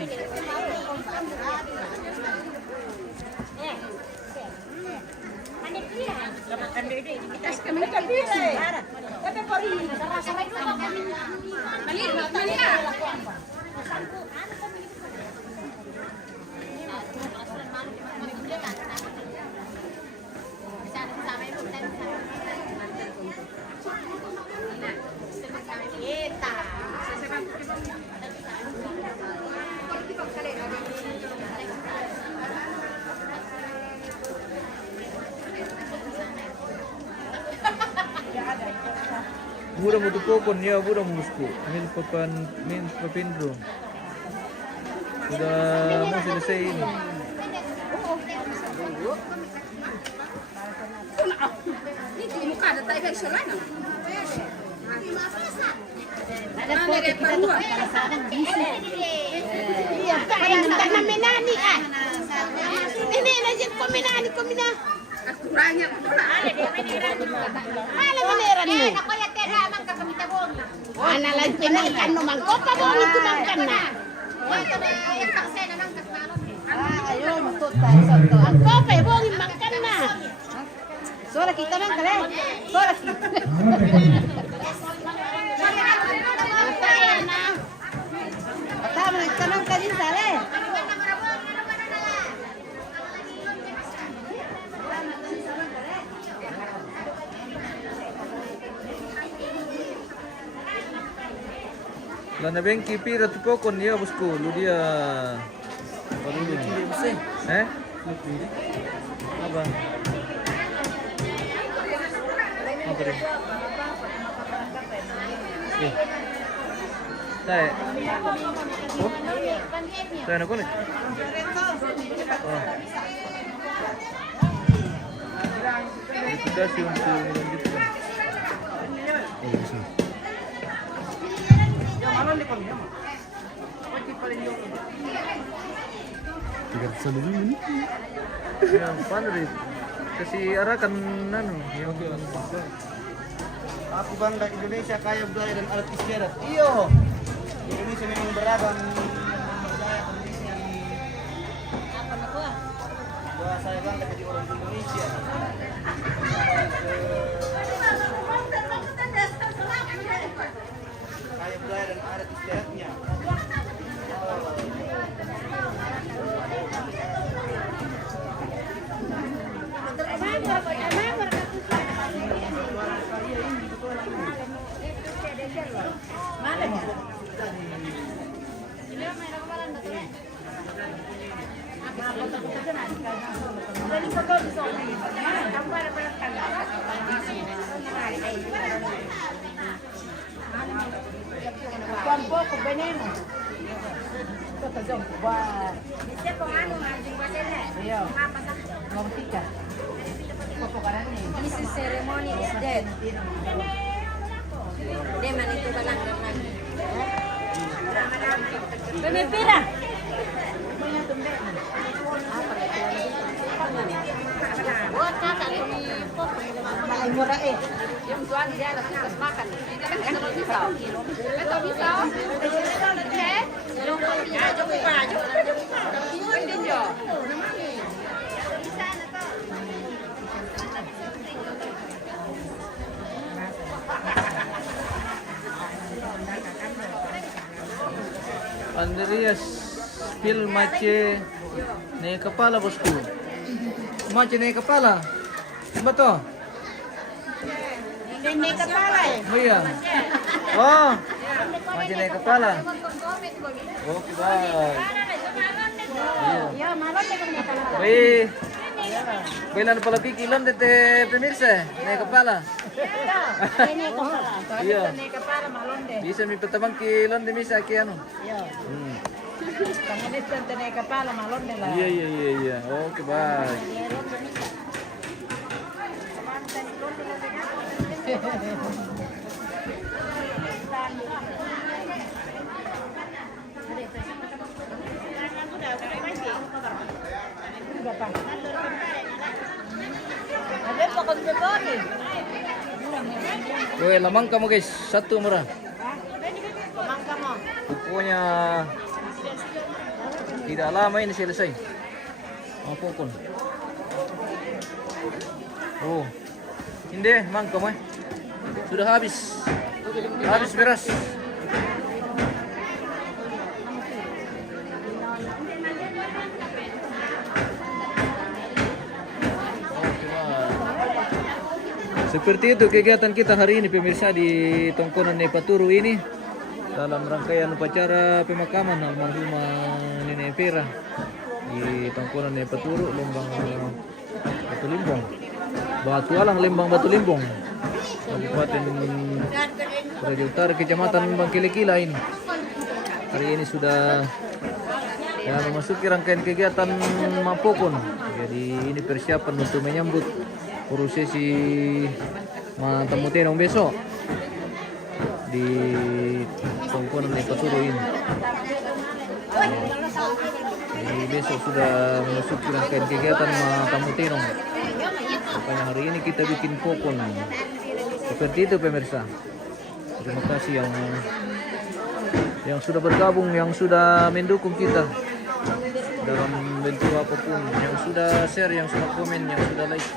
Budak mau tukokon ya, budak mau musku. Min papindro. Sudah mau selesai ini. Ini muka ada tai versi lain. Ada foto kita tuh iya, karena menani ah. Ini aja kominani. Kurangnya pula. Ala meneran ni. Ako ya tera man ka kamita bongi. Ana lang pinangkan no man ko pa mo ito man kana. Ayun, matut tayo sa to. Ang kope, buong makan na. Soalnya kita man kale. Soalnya kita. Tama na kita man kadin sale. Lana bengki pira tu pokon ya bosku, lu dia. Baru ini. Eh? Apa? Apa ni? Saya. Oh? Saya nak kulit. Oh. Itu dah sih untuk melanjutkan. Oh, sih. Yang paano rin? Kasi arakan ano, yung Aku bangga Indonesia kaya budaya dan alat istiadat. Iyo. Indonesia memang beragam budaya tradisi. Wah, saya bangga jadi orang Indonesia. Kaya budaya dan adat istiadatnya. Tampoco veneno. Wah. This is ceremony is dead. Dia mana itu balang dengan. Pemipira. Buat kakak tumipo. Ay mura eh. Yung tuan dia harus makan. Betul pisau. Betul pisau. Ya, jom pa, jom. Hindi jo. Andreas pil mace naik kepala bosku. Mace naik kepala. Apa to? Hindi ka pala eh. Oh iya. Oh. Mace naik kepala. Oke, baik. Iya. Ya, malon na kung pala. Baik. Bailan pala pikilan dete pemirsa naik kepala. Hindi ka pala. Iya. Hindi ka pala malon de. Bisa mi petamang kilon de misa ki ano. Yo. Hmm. Tangalit kan hindi ka pala malon de la. Iya. Oke, baik. Ada pa kung beboni. Oke, lamang kamu guys, satu murah. Pamangka mo. Pokoknya tidak lama ini selesai. Apa pun. Oh, ini mangkam sudah habis. Habis beras. Seperti itu kegiatan kita hari ini pemirsa di Tongkonan Nepaturu ini dalam rangkaian upacara pemakaman almarhumah Nenek Vera di Tongkonan Nepaturu, Lembang Batu Limbong, Batu Alang Lembang Batu Limbong, Kabupaten Raja Utara, Kecamatan Bangkile-Kila ini. Hari ini sudah memasuki rangkaian kegiatan Mapokon. Jadi ini persiapan untuk menyambut prosesi tamu tenong besok di Tongkonan Nepaturu ini. Jadi besok sudah memasuki rangkaian kegiatan tamu tenong. Makanya hari ini kita bikin pokon. Seperti itu pemirsa. Terima kasih yang yang sudah bergabung, yang sudah mendukung kita dalam bentuk apapun, yang sudah share, yang sudah komen, yang sudah like,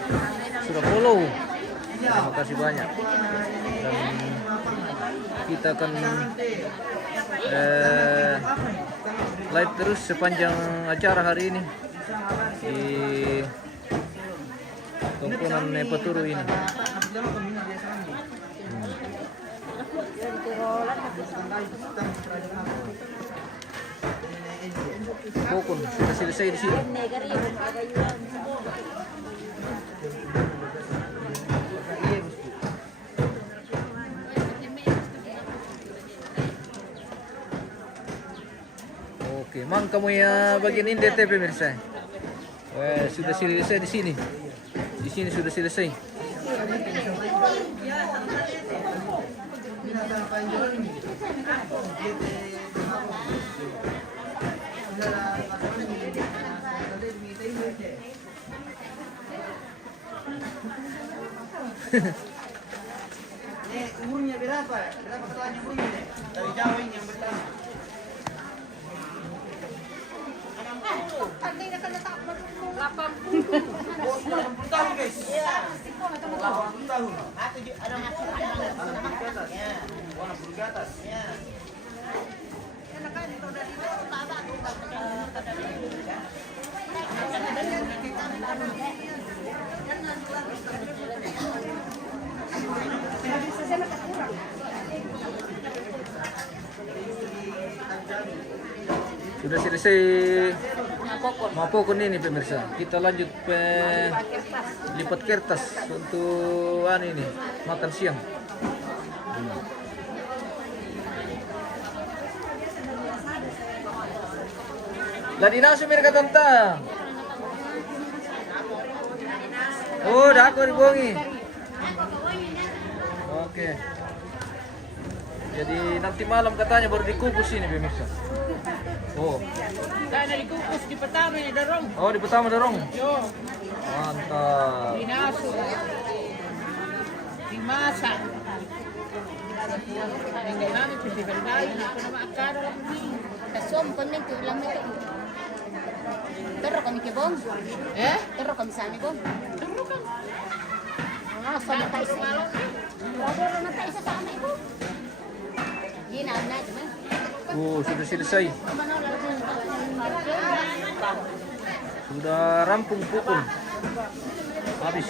sudah follow. Terima kasih banyak. Dan kita akan live terus sepanjang acara hari ini di Tongkonan Nepaturu ini. Pokon sudah selesai di sini. Oke, mang kamu ya bagian ini DT pemirsa. Sudah selesai di sini. Di sini sudah selesai. Umurnya berapa? Berapa katanya umurnya? Dari Jawa ini yang bertanya. Oh, 80 tahun guys. 80 tahun. Ada masuk ke atas. Wah, ke atas. Sudah selesai mapokon ini pemirsa. Kita lanjut lipat kertas untuk ini makan siang. Ladi nasu mereka tentang. Oh, dah aku dibongi. Oke. Jadi nanti malam katanya baru dikukus ini pemirsa. Oh. Karena dikukus di pertama ini dorong. Oh, di pertama dorong. Yo, Mantap. dinasu, dimasak. Hingga namin festival bayi, ako na maakara lang din. Kasom kami tu ulam itu. Terus kami ke bom. Terus kami sana bom. Ah, sama tayo sa malo. Bago na tayo sa sana ibu. Gina na cuma. Oh, sudah selesai. Sudah rampung pukul. Habis.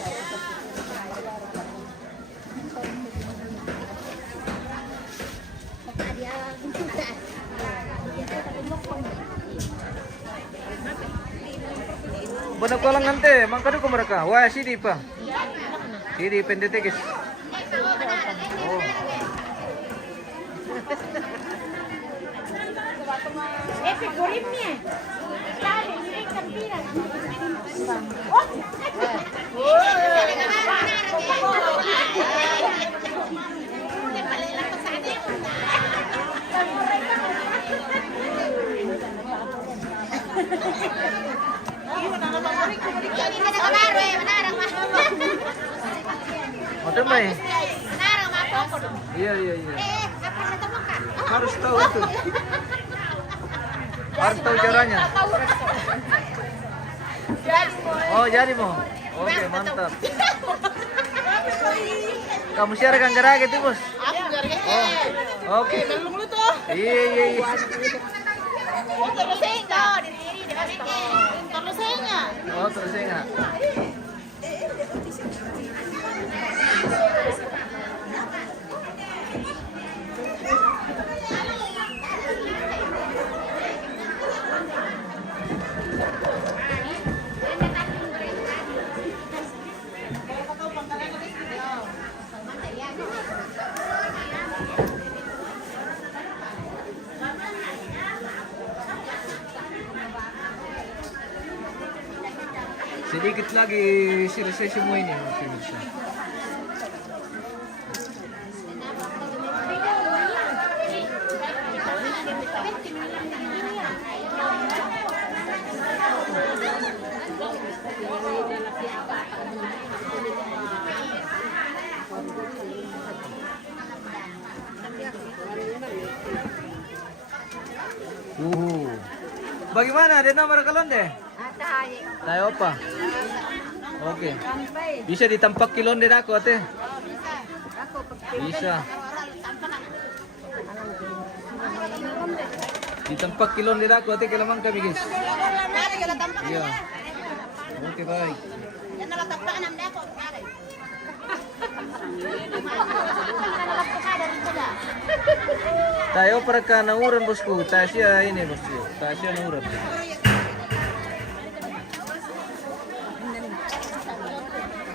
Benar kolang nanti, mangkadu ko mereka. Wah, sidi pa. Sidi pendetekis. Oh. Figurimnya. Cari ini kempiran. Macam mana? Iya. Harus tahu itu. Harus tahu caranya. Oh, jadi mau. Oke, mantap. Kamu share kan gerak itu, Bos? Oh. Oke. Iya. Oh, terus enggak. Sedikit lagi selesai semua ini, pemirsa. Bagaimana? Ada nomor kalon deh? Tayo apa? Oke. Bisa ditampak kilon deh aku teh. Bisa. Ditampak kilon deh aku teh kelamang kami guys. Iya. Oke baik. Tayo para ka nauran bosku. Tasya ini bosku. Tasya nauran.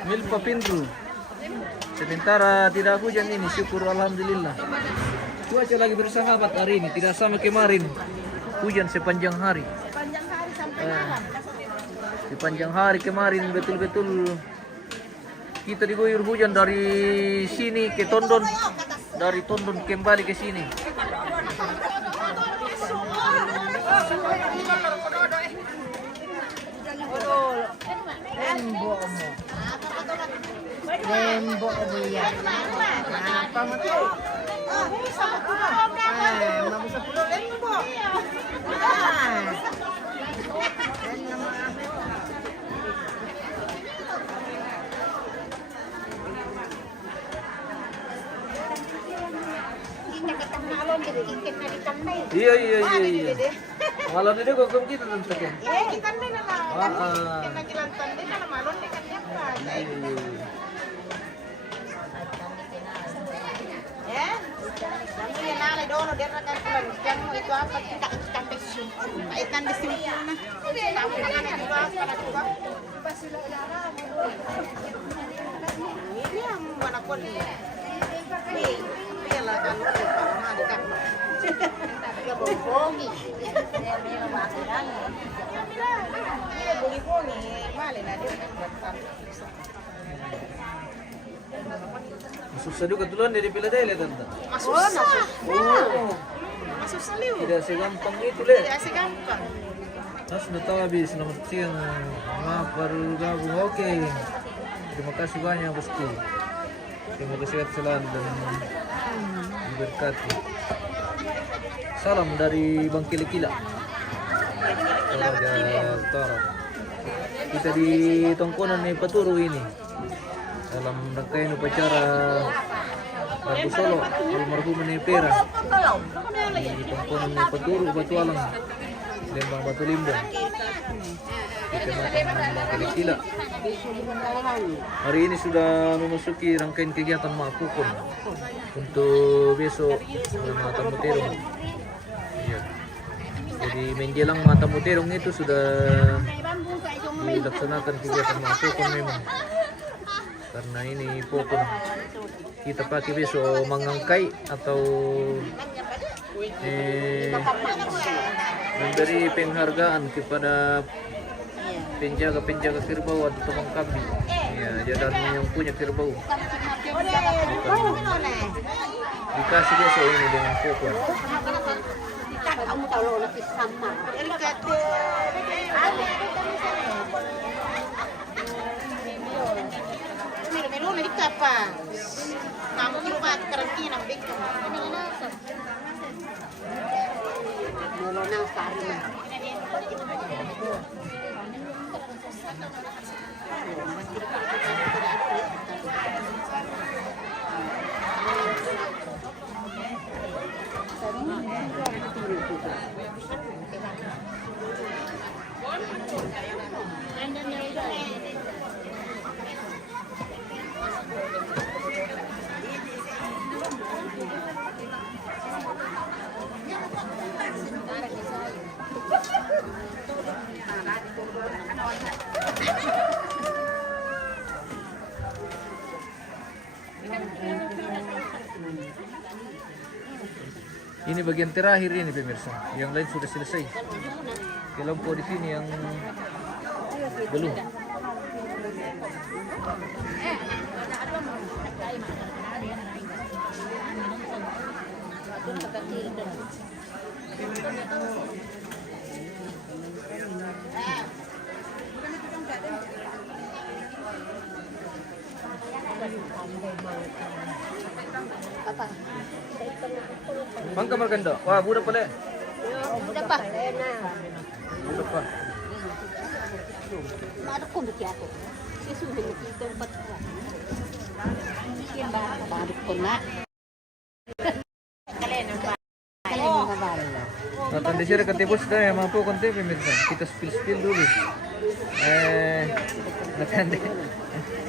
Milpa Pindru. Sementara tidak hujan ini, syukur alhamdulillah. Cuaca lagi bersahabat hari ini, tidak sama kemarin. Hujan sepanjang hari. Sepanjang hari kemarin betul-betul kita diguyur hujan dari sini ke Tondon, dari Tondon kembali ke sini. Iya. Malam ini kok kita tentu kan. Susah juga duluan dari Philadelphia tante. Oh. Tidak segampang itu deh. Tidak segampang. Sudah tahu habis. Selamat siang. Maaf baru gabung. Oke. Terima kasih banyak bosku. Semoga sehat selalu dan diberkati. Salam dari Bang Kila-Kila. Utara. Kita di Tongkonan nih Paturu ini. Dalam rangkaian upacara Rabu Solo almarhum Nepera di Tongkonan nih Paturu Batu Alang, Lembang Batu Limbang. Di Kecamatan Bang Kila-Kila. Hari ini sudah memasuki rangkaian kegiatan Maapukun untuk besok Mata Muterong. Iya. Jadi menjelang Mata Muterong itu sudah dilaksanakan kegiatan Maapukun memang. Karena ini pokon kita pakai besok mengangkai atau memberi penghargaan kepada penjaga-penjaga kerbau atau tukang kambing. Ya, dan yang punya kerbau. Dikasih besok ini dengan pokon. Kamu tahu lo lebih sama. Melo na di kapa. Kamu kilo ba karantina ng big. Melo na sari. Ini bagian terakhir ini pemirsa, yang lain sudah selesai. Kelompok di sini yang belum. Bang kamar ganda. Wah, budak pala. Udah pa. Udah pa. Ada kung bukti ako. Isuhin mo ito ang patuwa. Yan ba? Barik ko na. Kalian ang babae. Natan di sira katibos na mga po konti pemirsa. Kita spill dulu.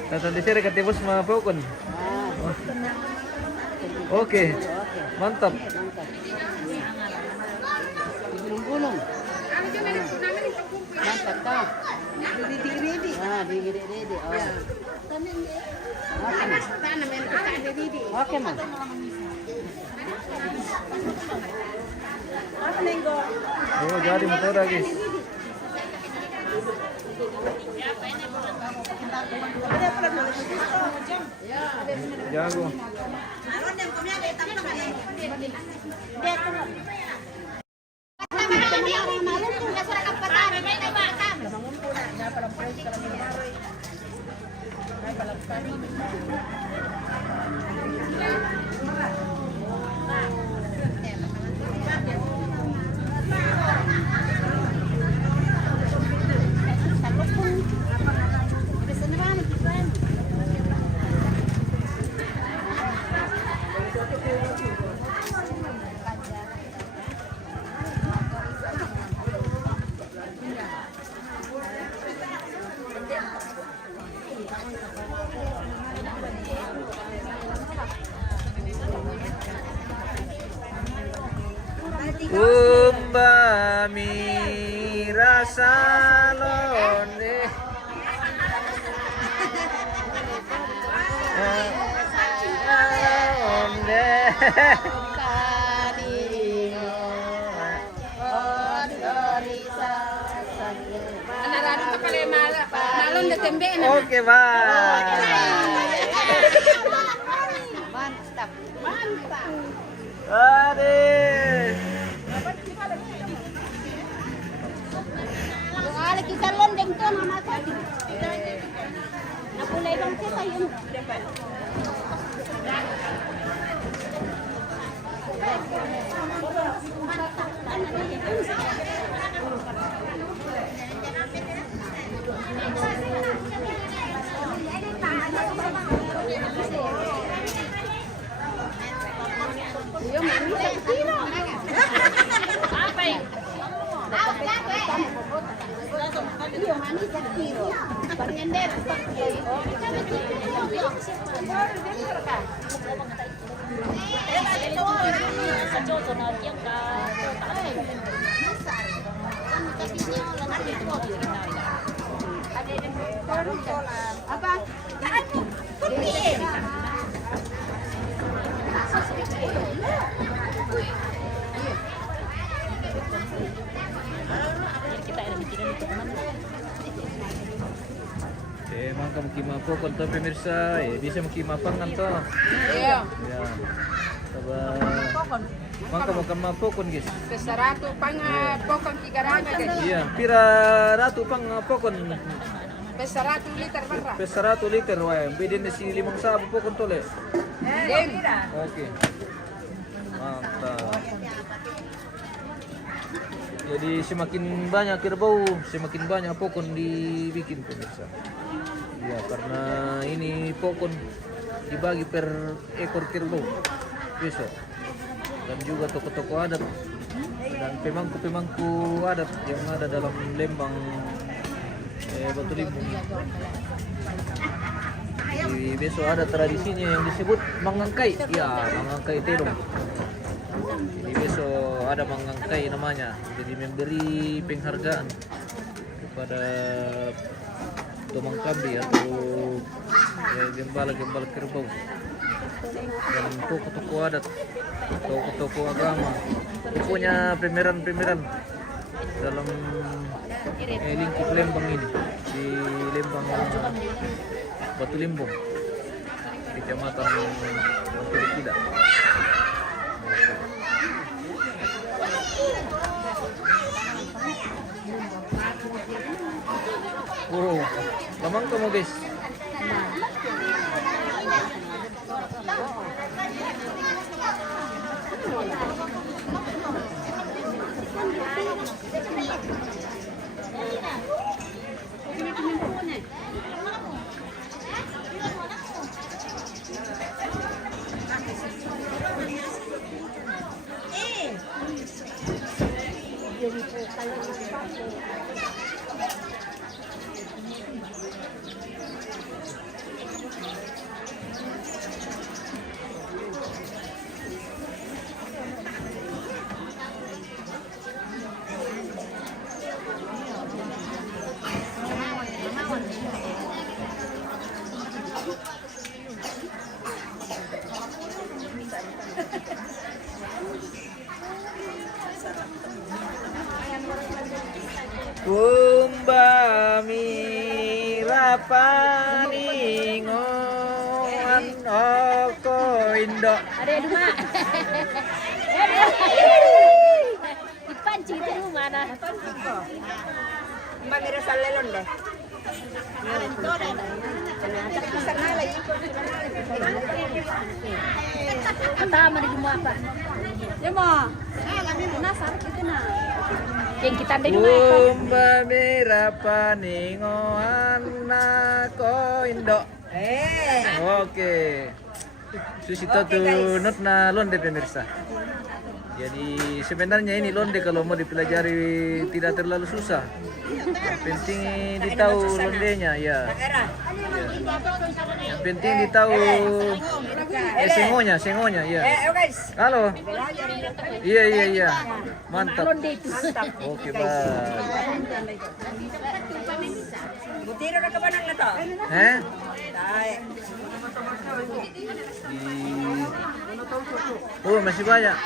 Natan di sira katibos mga po kon. Oke. Mantap. Gulung-gulung. Mantap ka. Ready. Ready. Oh. Okay, ma. Oh, jadi motor guys. Jago. Umbami rasa londe Narado pa kali nalon de tembe na. Oke, bye. Mantap. Ade. Yung ala kita londeng to mama tadi. Napulay lang kita yun. Apa? Mangka makimapo kon to pemirsa, bisa makimapangan to. Iya. Ya. Coba. Mangka makan mapokon guys. Kesaratu pang pokong kigaranga guys. Iya, pira ratu pang pokon. Kesaratu liter barra. Pes 100 liter wae. Beden si 5 sabu pokon tole. Oke. Mantap. Jadi semakin banyak kerbau, semakin banyak pokon dibikin pemirsa. Ya, karena ini pokon dibagi per ekor kerbau besok. Dan juga toko-toko adat dan pemangku-pemangku adat yang ada dalam Lembang Batu Limbung. Jadi besok ada tradisinya yang disebut mangangkai. Ya, mangangkai terong. Jadi besok ada mangangkai namanya. Jadi memberi penghargaan kepada Tomang Kambi atau gembala-gembala kerbau dan toko-toko adat, toko-toko agama, pokoknya pemeran-pemeran dalam lingkup Lembang ini, di Lembang Batu Limbung, Kecamatan Tidak. Oh, lamang kamu guys. Kumbami rapaningon oko indo. Ada dua. Dipancing itu mana? Mbak Mira salelon deh. Pertama di rumah apa? Ya mau. Kami nasar kita nah. Yang kita ada di rumah. Kumbami rapaningon oko indo. Oke. Susito tuh not na londe pemirsa. Jadi sebenarnya ini londe kalau mau dipelajari tidak terlalu susah. Yang penting ditahu londenya ya. Yang penting ditahu sengonya ya. Halo. Iya. Mantap. Oke, Bang. Butiro na kabanan na to. Oh, masih banyak.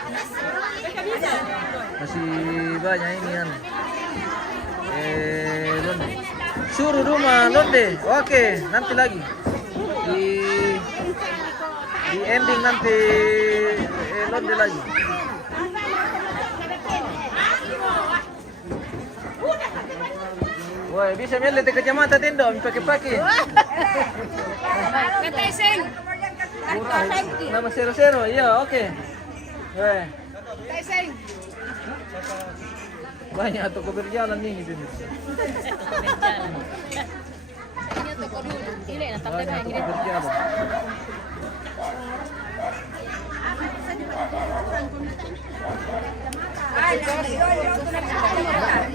Ini kan. Londe. Suruh rumah londe. Oke, nanti lagi. Di ending nanti londe lagi. Woi, bisa melihat ke kacamata tendo, pakai-pakai. Kateseng. Nama Sero, iya, oke. Woi. Kateseng. Banyak toko berjalan nih gitu. Banyak toko berjalan.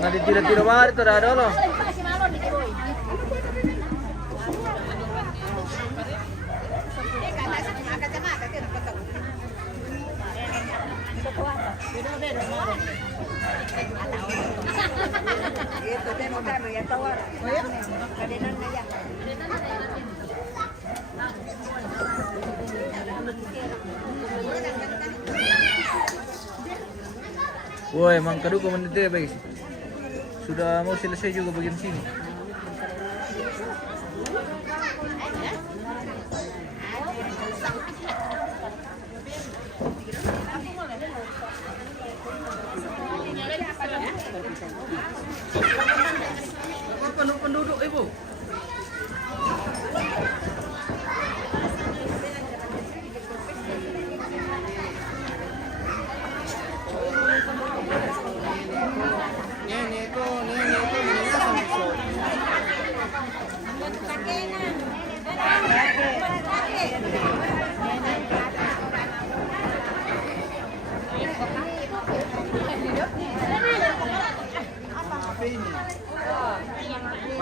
Nah, di tira-tira banget itu dah dulu. Woi, emang kedua menit deh, guys. Sudah mau selesai juga bagian sini. Penuh penduduk, Ibu.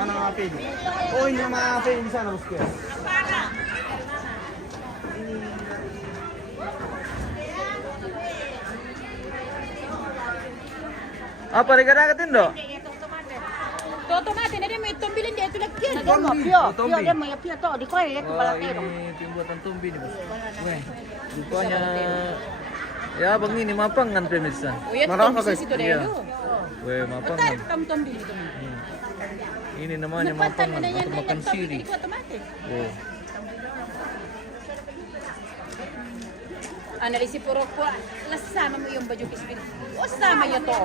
Mana HP ini? Oh, ini nama HP di sana, Bosku. Apa dekat-dekatin dong? Otomatis dia mau tumbilin dia itu lagi. Tombi. Dia mau pio toh di koi ya kepala tero. Ini pembuatan tumbi nih, Bos. Weh, rupanya ya bang ini mapangan pemirsa. Oh ya, Mana tuh situ deh Iya. lu. Weh, mapangan. Kamu tumbil itu. Ini namanya mapangan atau makan siri. Itu otomatis. Oh. Analisi puroko lasama mo yung baju kispin. O sama ya to.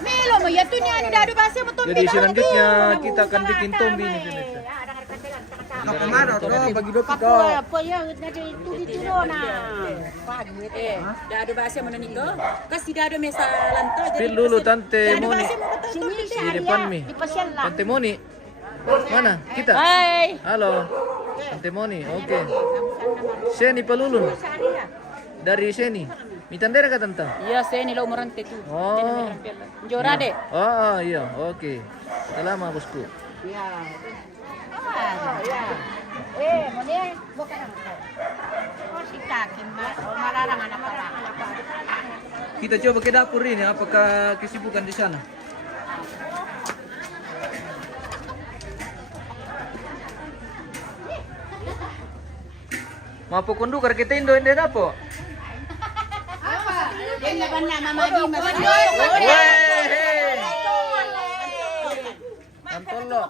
Melo mo ya to niya ni dado base mo tumbi. Jadi selanjutnya kita akan bikin tombi nih pemirsa. kapamada to bagi dopi Kapo ko. apa ya nanti itu dituro na. Dado base mo na nito? Kasi dado may sa lanto. Pil dulu Tante Moni. Sini Di depan mi. di pasien lah. Tante Moni. Mana? Kita. Hai. Halo. Tante Moni. Oke. Seni Palulun. Dari Seni. Mitandera ka Tante? Iya, saya nila umurante tu. Oh. Jora de. Oh, iya. Oke. Selama bosku. Ya. Moni bukan. Oh si kaki mbak, malarang anak orang. Kita coba ke dapur ini. Apakah kesibukan di sana? Mapo kondukar kita Indo dapo? Yan na ba na mamagi mas. Mantolo.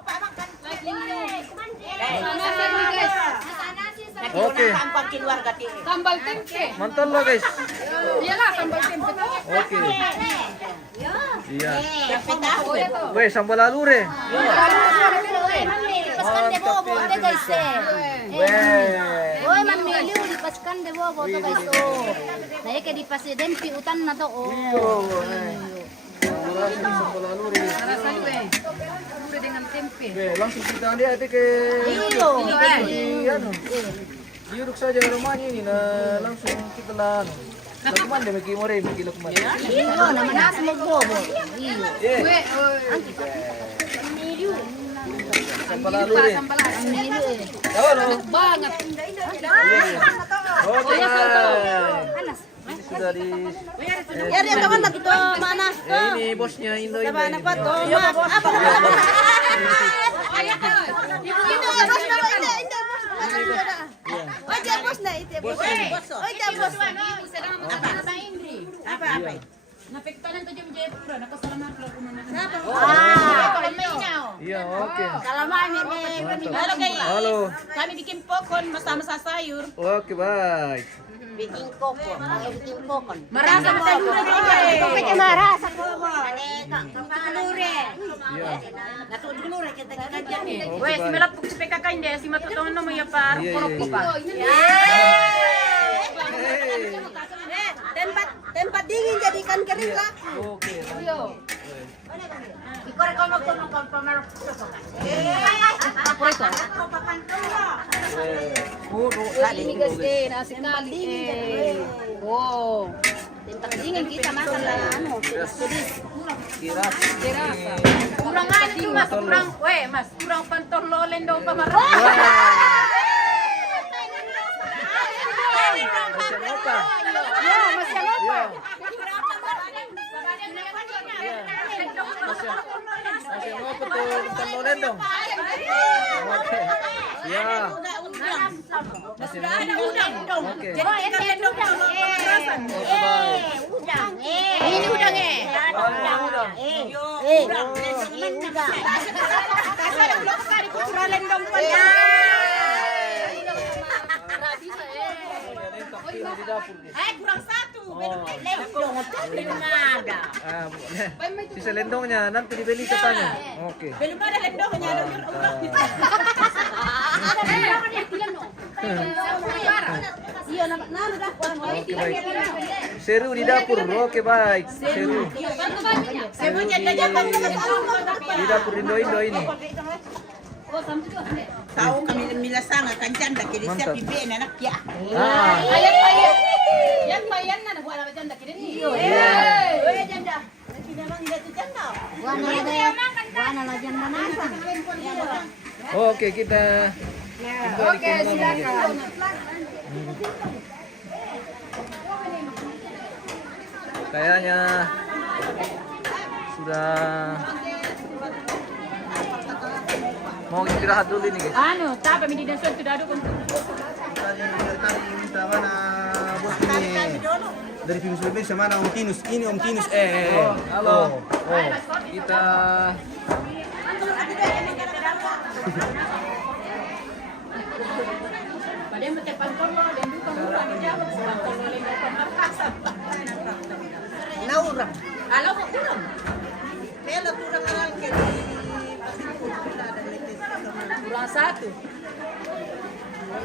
Oke. Sambal tempe. Mantolo guys. Iyalah sambal tempe tuh. Oke. Iya. Oh ya tuh. Weh, sambal alure. Lipaskan de bobo de guys Weh. Oy man miliu lipaskan de bobo to guys oh. Saya ke di pasiden pi utan na to oh. Sambal alure. Rasa lu Alure dengan tempe. Weh, langsung kita lihat ke Iyo. anu. Diuruk saja rumahnya ini nah langsung kita lah. Lukman deh Miki More, Miki Lukman. Iyo na manas mo bobo. Iyo. Gue, Sambal alure. sambal asin. Miliu. Halo. Banget. Oke. Anas. Ini sudah di Ya dia teman lagi to mana? ini bosnya Indo ini. Mana pa to? Apa? Itu ya bos na itu bos. Oh dia bos na itu bos. Oh dia bos. Apa? Napektanan to jam Jayapura, nakasalamat lang ko naman. Iya, oke. Salamat Halo guys. Halo. Kami bikin pokon bersama sa sayur. Oke, baik. bikin koko, bikin kokon. Marasa mo tayo Koko marasa ko. Tulure. Iya. Natutulure kita dyan eh. Weh, si malapok si PKK hindi, si matutungan mo may par, Iya, purok iya, ko pa. Tempat dingin jadikan kering lah. Oke. Ikorek ko magtunong kang pamarok. Apa itu? Ini guys deh, nasi kali. Oh, Tempat dingin kita makan lah ano. Kira. Kurang ano itu mas, kurang, weh mas, kurang pantorlolen daw pa marok. Masih apa? Ya, masih apa? Masih mau betul lolen dong. Oke. Ya. Masih mau. Oke. Oh, ini udang. Udang. Ini udang eh. Udang. Udang. Kasar ulo ka kari kuturalen daw pa. Di dapur nih. Kurang satu. Lendong, belum ada. Ah, boleh. Sisa lendongnya nanti dibeli katanya. Oke. Belum ada lendongnya. Iya, nah, dah. Oke, baik. Seru di dapur. Oke, baik. Seru. Saya mau jadi apa? Di dapur Indo-Indo ini. Tahu kami milasanga kancanda kiri siap Mantap. ibe anak ya. Ah. ayat. Yang mayan na buat apa janda kini nih. Oye janda. Tidak mang tidak tu janda. Wana lagi manasan. Oke, kita Oke, silakan. kayaknya sudah mau istirahat dulu ini guys. Ano, tapi mi din son tudado kung Tadi minta mana bos ini dari film Indonesia mana Om Tinus ini Om Tinus Halo. Oh, kita pada mo te pantorlo den dukan mura mi jago pantorlolen daw pa markasan. Naurang. Alaw ko kurang. Pela turang aral ke di pasipul pula ada letes. Kurang satu.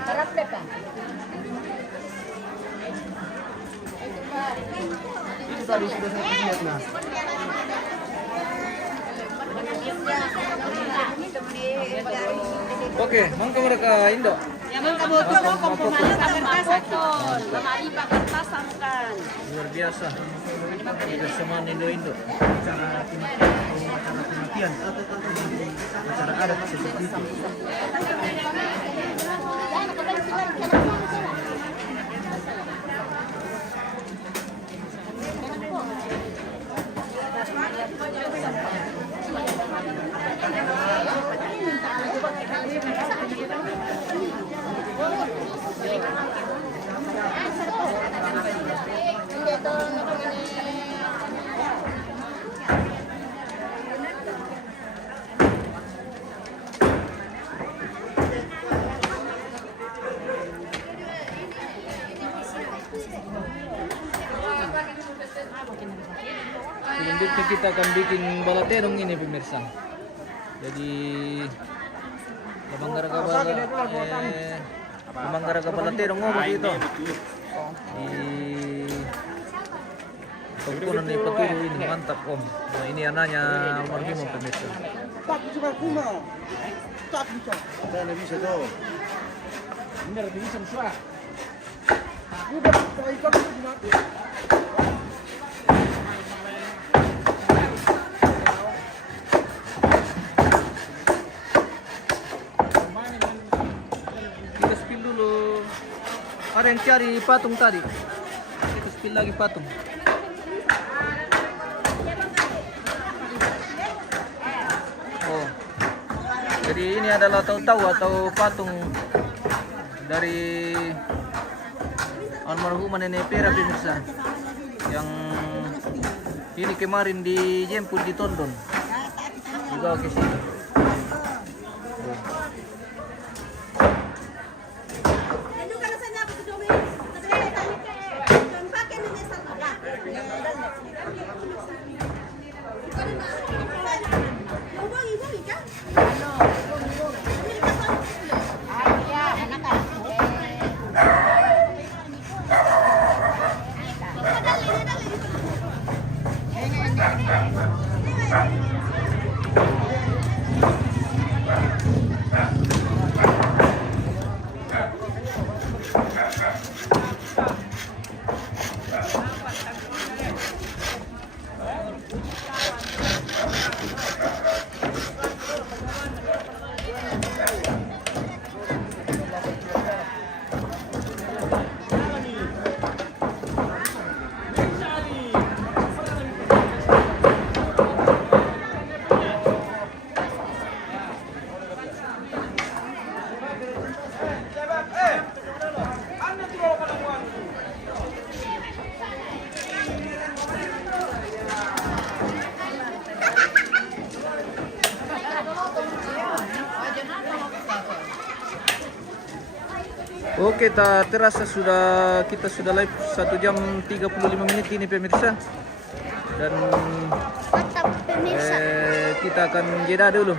Harap deh kan. Itu tadi sudah saya lihat nah. Oke, mangka mereka Indo. Luar biasa. Kebersamaan Indo-Indo. Acara kematian, acara adat seperti itu. Selanjutnya kita akan bikin balaterong ini pemirsa. Jadi Lamanggaraga balaterong begitu. Di tongkonan ni Paturo ini mantap om. Nah ini anaknya almarhum pemirsa. Tak bisa kuma. Tak bisa. Saya bisa tuh. Bener bisa semua. Udah, kau ikan mati. Kita spill dulu. Ada yang cari patung tadi. Kita spill lagi patung. Oh. Jadi ini adalah tahu-tahu atau patung dari almarhumah Nenek Pera pemirsa. Yang ini kemarin dijemput di Tondon. Juga ke sini. Oke, tak terasa kita sudah live 1 jam 35 menit ini pemirsa. Dan kita akan jeda dulu.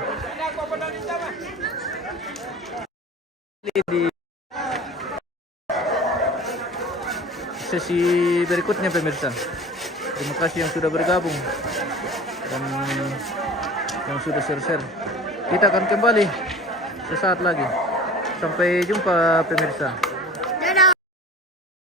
Di sesi berikutnya pemirsa. Terima kasih yang sudah bergabung dan yang sudah share. Kita akan kembali sesaat lagi. Sampai jumpa pemirsa.